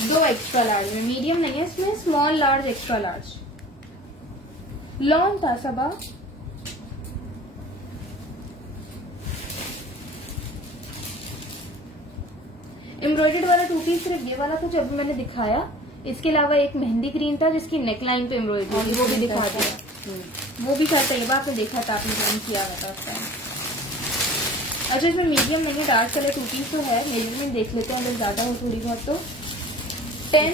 2 एक्स्ट्रा लार्ज में। मीडियम नहीं है इसमें, small, large, extra large. Long था सबा। एम्ब्रॉयडर्ड वाला 2 पीस सिर्फ ये वाला था जो अभी मैंने दिखाया। इसके अलावा एक मेहंदी ग्रीन था जिसकी नेकलाइन पे एम्ब्रॉयडरी, वो भी दिखा दिया। वो भी था तैयबा, आपने देखा था, आपने ज्वाइन किया हुआ था उस टाइम। अच्छा, इसमें मीडियम नहीं है, डार्क कलर 2 पीस तो है। मेजरमेंट देख लेते हैं अगर ज्यादा हो थोड़ी बहुत तो। 10,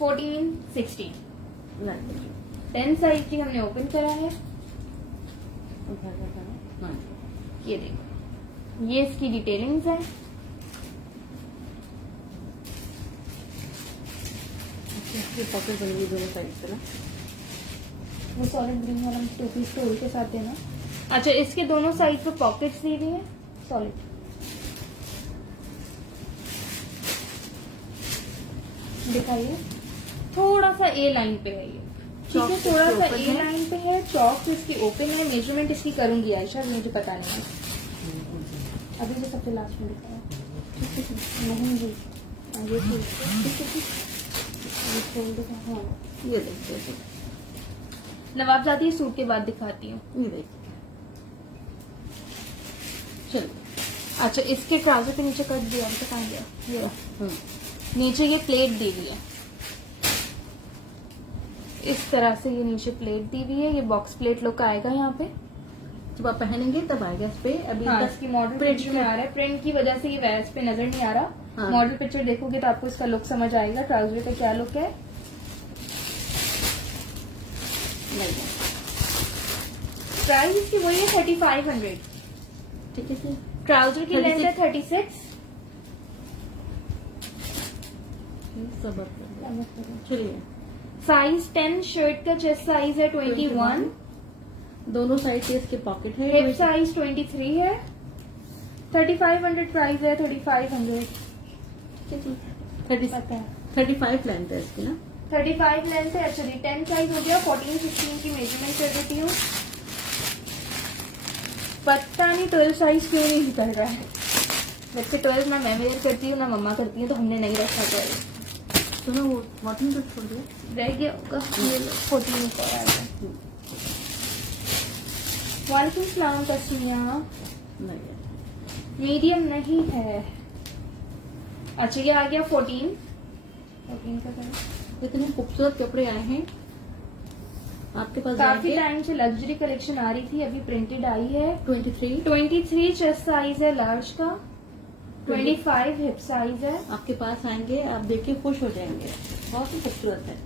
14, 16, 10 साइज की हमने ओपन करा है। ये देखो, ये इसकी डिटेलिंग्स है। पॉकेट बनी हुई दोनों साइड से ना, वो सॉलिड ग्रीन वाला 2 पीस स्टोल के साथ देना। अच्छा, इसके दोनों साइड पे पॉकेट्स दी हुई है सॉलिड। दिखाइए, थोड़ा सा ए लाइन पे है ये। ठीक है, थोड़ा सा ए लाइन पे है। चौक इसकी ओपन है। मेजरमेंट इसकी करूंगी आयशा, मुझे पता नहीं है अभी जो सबसे लास्ट में दिखाया। नहीं जी, ये हाँ, ये देखिए, नवाबजादी सूट के बाद दिखाती हूँ। ये देखिए। चलो, अच्छा, इसके ट्राउजर के नीचे कट दिया तो कहाँ गया? ये नीचे ये प्लेट दी हुई है, इस तरह से ये नीचे प्लेट दी हुई है। ये बॉक्स प्लेट लुक आएगा यहाँ पे, जब आप पहनेंगे तब आएगा इस पे। अभी हाँ, इसकी मॉडल पिक्चर में आ रहा है। प्रिंट की वजह से ये वैस पे नजर नहीं आ रहा। हाँ। मॉडल पिक्चर देखोगे तो आपको इसका लुक समझ आएगा, ट्राउजर का क्या लुक है। प्राइस इसकी वही है 3500। ठीक है, ट्राउजर की लेंथ है 36। चलिए, साइज 10, शर्ट का चेस्ट साइज है 21, दोनों साइड से इसके पॉकेट है। हिप साइज 23 है, 3500 प्राइस है, 3500 पता है। 35 लेंथ है इसकी ना। 35 लेंथ है। एक्चुअली 10 साइज हो गया, 14 16 की मेजरमेंट कर देती हूँ। पता नहीं 12 साइज क्यों नहीं निकल रहा है। वैसे 12 ना मैं वेयर करती हूँ ना मम्मा करती है, तो हमने नहीं रखा 12। सुनो वो बॉटम तो छोड़ दिया, रह गया होगा। ये लो 14 को आ गया। वालेकुम सलाम कस्मिया। नहीं मीडियम नहीं है। अच्छा ये आ गया 14 का कलर। इतने खूबसूरत कपड़े आए हैं आपके पास। काफी टाइम से लग्जरी कलेक्शन आ रही थी, अभी प्रिंटेड आई है। 23 चेस्ट साइज है लार्ज का, 25 हिप साइज है। आपके पास आएंगे, आप देख के खुश हो जाएंगे, बहुत ही खूबसूरत है।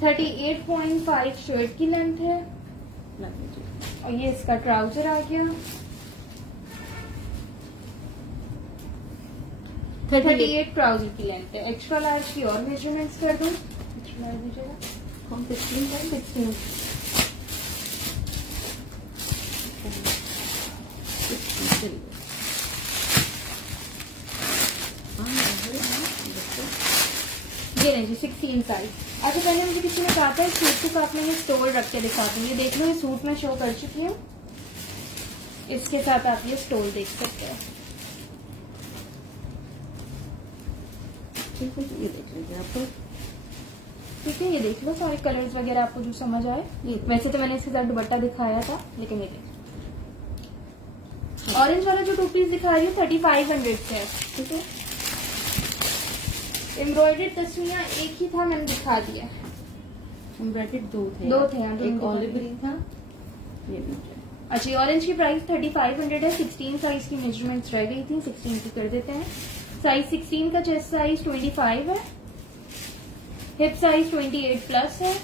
38.5 शर्ट की लेंथ है। और ये इसका ट्राउजर आ गया। 38 ट्राउजर की लेंथ है। एक्स्ट्रा लार्ज की और मेजरमेंट्स कर दूं। एक्स्ट्रा लार्ज दीजिएगा। कौन 16 है? 16 ये नहीं जी 16 साइज। अच्छा पहले मुझे किसी ने कहा था इस सूट को आप मैं स्टोल रख के दिखाती हूँ। ये देख लो, ये सूट में शो कर चुकी हूँ। इसके साथ आप ये स्टोल देख सकते हैं। ठीक है, ये देख लीजिए आप। ठीक है, ये देख लो सारे कलर्स वगैरह आपको जो समझ आए। वैसे तो मैंने इसके साथ दुपट्टा दिखाया था, लेकिन ये देखो ऑरेंज वाला जो 2 पीस दिखा रही हूँ 3500 से है। ठीक है, एम्ब्रॉयडर्ड तस्वीरें एक ही था, मैंने दिखा दिया। एम्ब्रॉयडर्ड दो थे हाँ, एक ऑलिव ग्रीन था, ये भी। अच्छा ऑरेंज की प्राइस 3500 है। 16 साइज की मेजरमेंट्स रह गई थी, 16 की कर देते हैं। साइज 16 का चेस्ट साइज 25 है, हिप साइज 28 प्लस है।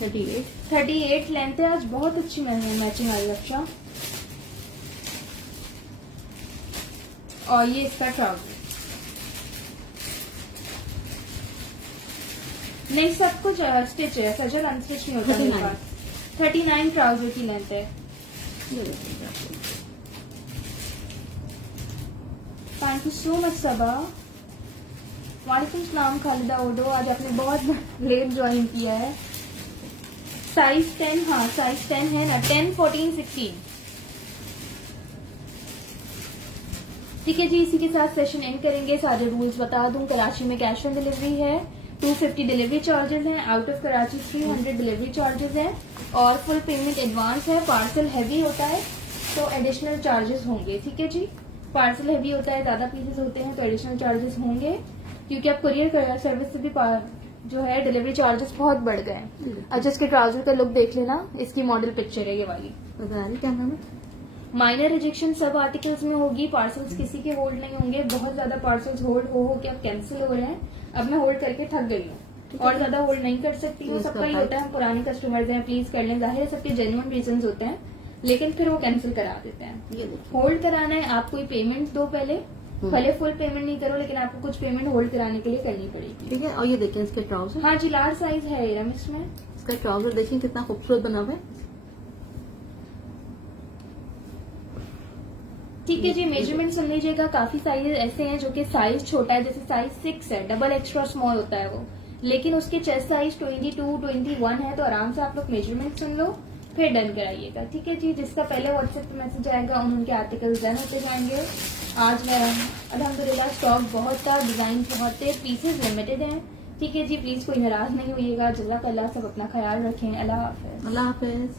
$38 38 लेंथ है। आज बहुत अच्छी मैचिंग आई रक्षा। और ये इसका ट्राउजर। नहीं सब कुछ स्टिच है, सजल अनस्टिच नहीं होता मेरे पास। 39 ट्राउजर की लेंथ है। थैंक यू सो मच सबा। वालेकुम सलाम खालिदा ओडो। आज आपने बहुत लेट ज्वाइन किया है। साइज 10, हाँ साइज 10 है ना, 10, 14, 16। ठीक है जी, इसी के साथ सेशन एंड करेंगे। सारे रूल्स बता दूं। कराची में कैश ऑन डिलीवरी है, 250 डिलीवरी चार्जेस हैं। Out of Karachi 300 delivery charges हैं और फुल पेमेंट एडवांस है। पार्सल हैवी होता है तो एडिशनल चार्जेस होंगे। ठीक है जी, पार्सल हैवी होता है, ज्यादा पीसेस होते हैं तो एडिशनल चार्जेस होंगे, क्योंकि अब कुरियर सर्विस से भी जो है डिलीवरी चार्जेस बहुत बढ़ गए हैं। अच्छा इसके ट्राउजर का लुक देख लेना, इसकी मॉडल पिक्चर है ये वाली। क्या नाम है? माइनर रिजेक्शन सब आर्टिकल्स में होगी। पार्सल्स किसी के होल्ड नहीं होंगे। बहुत ज्यादा पार्सल्स होल्ड हो के अब कैंसिल हो रहे हैं। अब मैं होल्ड करके थक गई हूँ और ज्यादा होल्ड नहीं कर सकती हूँ। सबका ही होता है, हम पुराने कस्टमर्स हैं, प्लीज कर लें। जाहिर है सबके जेन्युइन रीजन होते हैं, लेकिन फिर वो कैंसिल करा देते हैं। होल्ड कराना है, आप कोई पेमेंट दो पहले, भले फुल पेमेंट नहीं करो, लेकिन आपको कुछ पेमेंट होल्ड कराने के लिए करनी पड़ेगी। ठीक है, और ये देखिए इसके ट्राउजर। हाँ जी, लार्ज साइज है एरम इसमें। इसका ट्राउजर देखिए कितना खूबसूरत बना हुआ है। ठीक है जी, मेजरमेंट सुन लीजिएगा। काफी साइज ऐसे हैं जो कि साइज छोटा है, जैसे साइज 6 है, डबल एक्स्ट्रा स्मॉल होता है वो, लेकिन उसके चेस्ट साइज 22, 21 है। तो आराम से आप लोग मेजरमेंट सुन लो, फिर डन कराइएगा। ठीक है जी, जिसका पहले व्हाट्सएप पे मैसेज आएगा उनके आर्टिकल डन होते जाएंगे। आज मेरा अल्हम्दुलिल्लाह स्टॉक बहुत था, डिजाइन बहुत थे, पीसेज लिमिटेड हैं। ठीक है जी, प्लीज कोई नाराज नहीं होइएगा। जज़ाकल्लाह, सब अपना ख्याल रखें। अल्लाह हाफिज। अल्लाह हाफिज।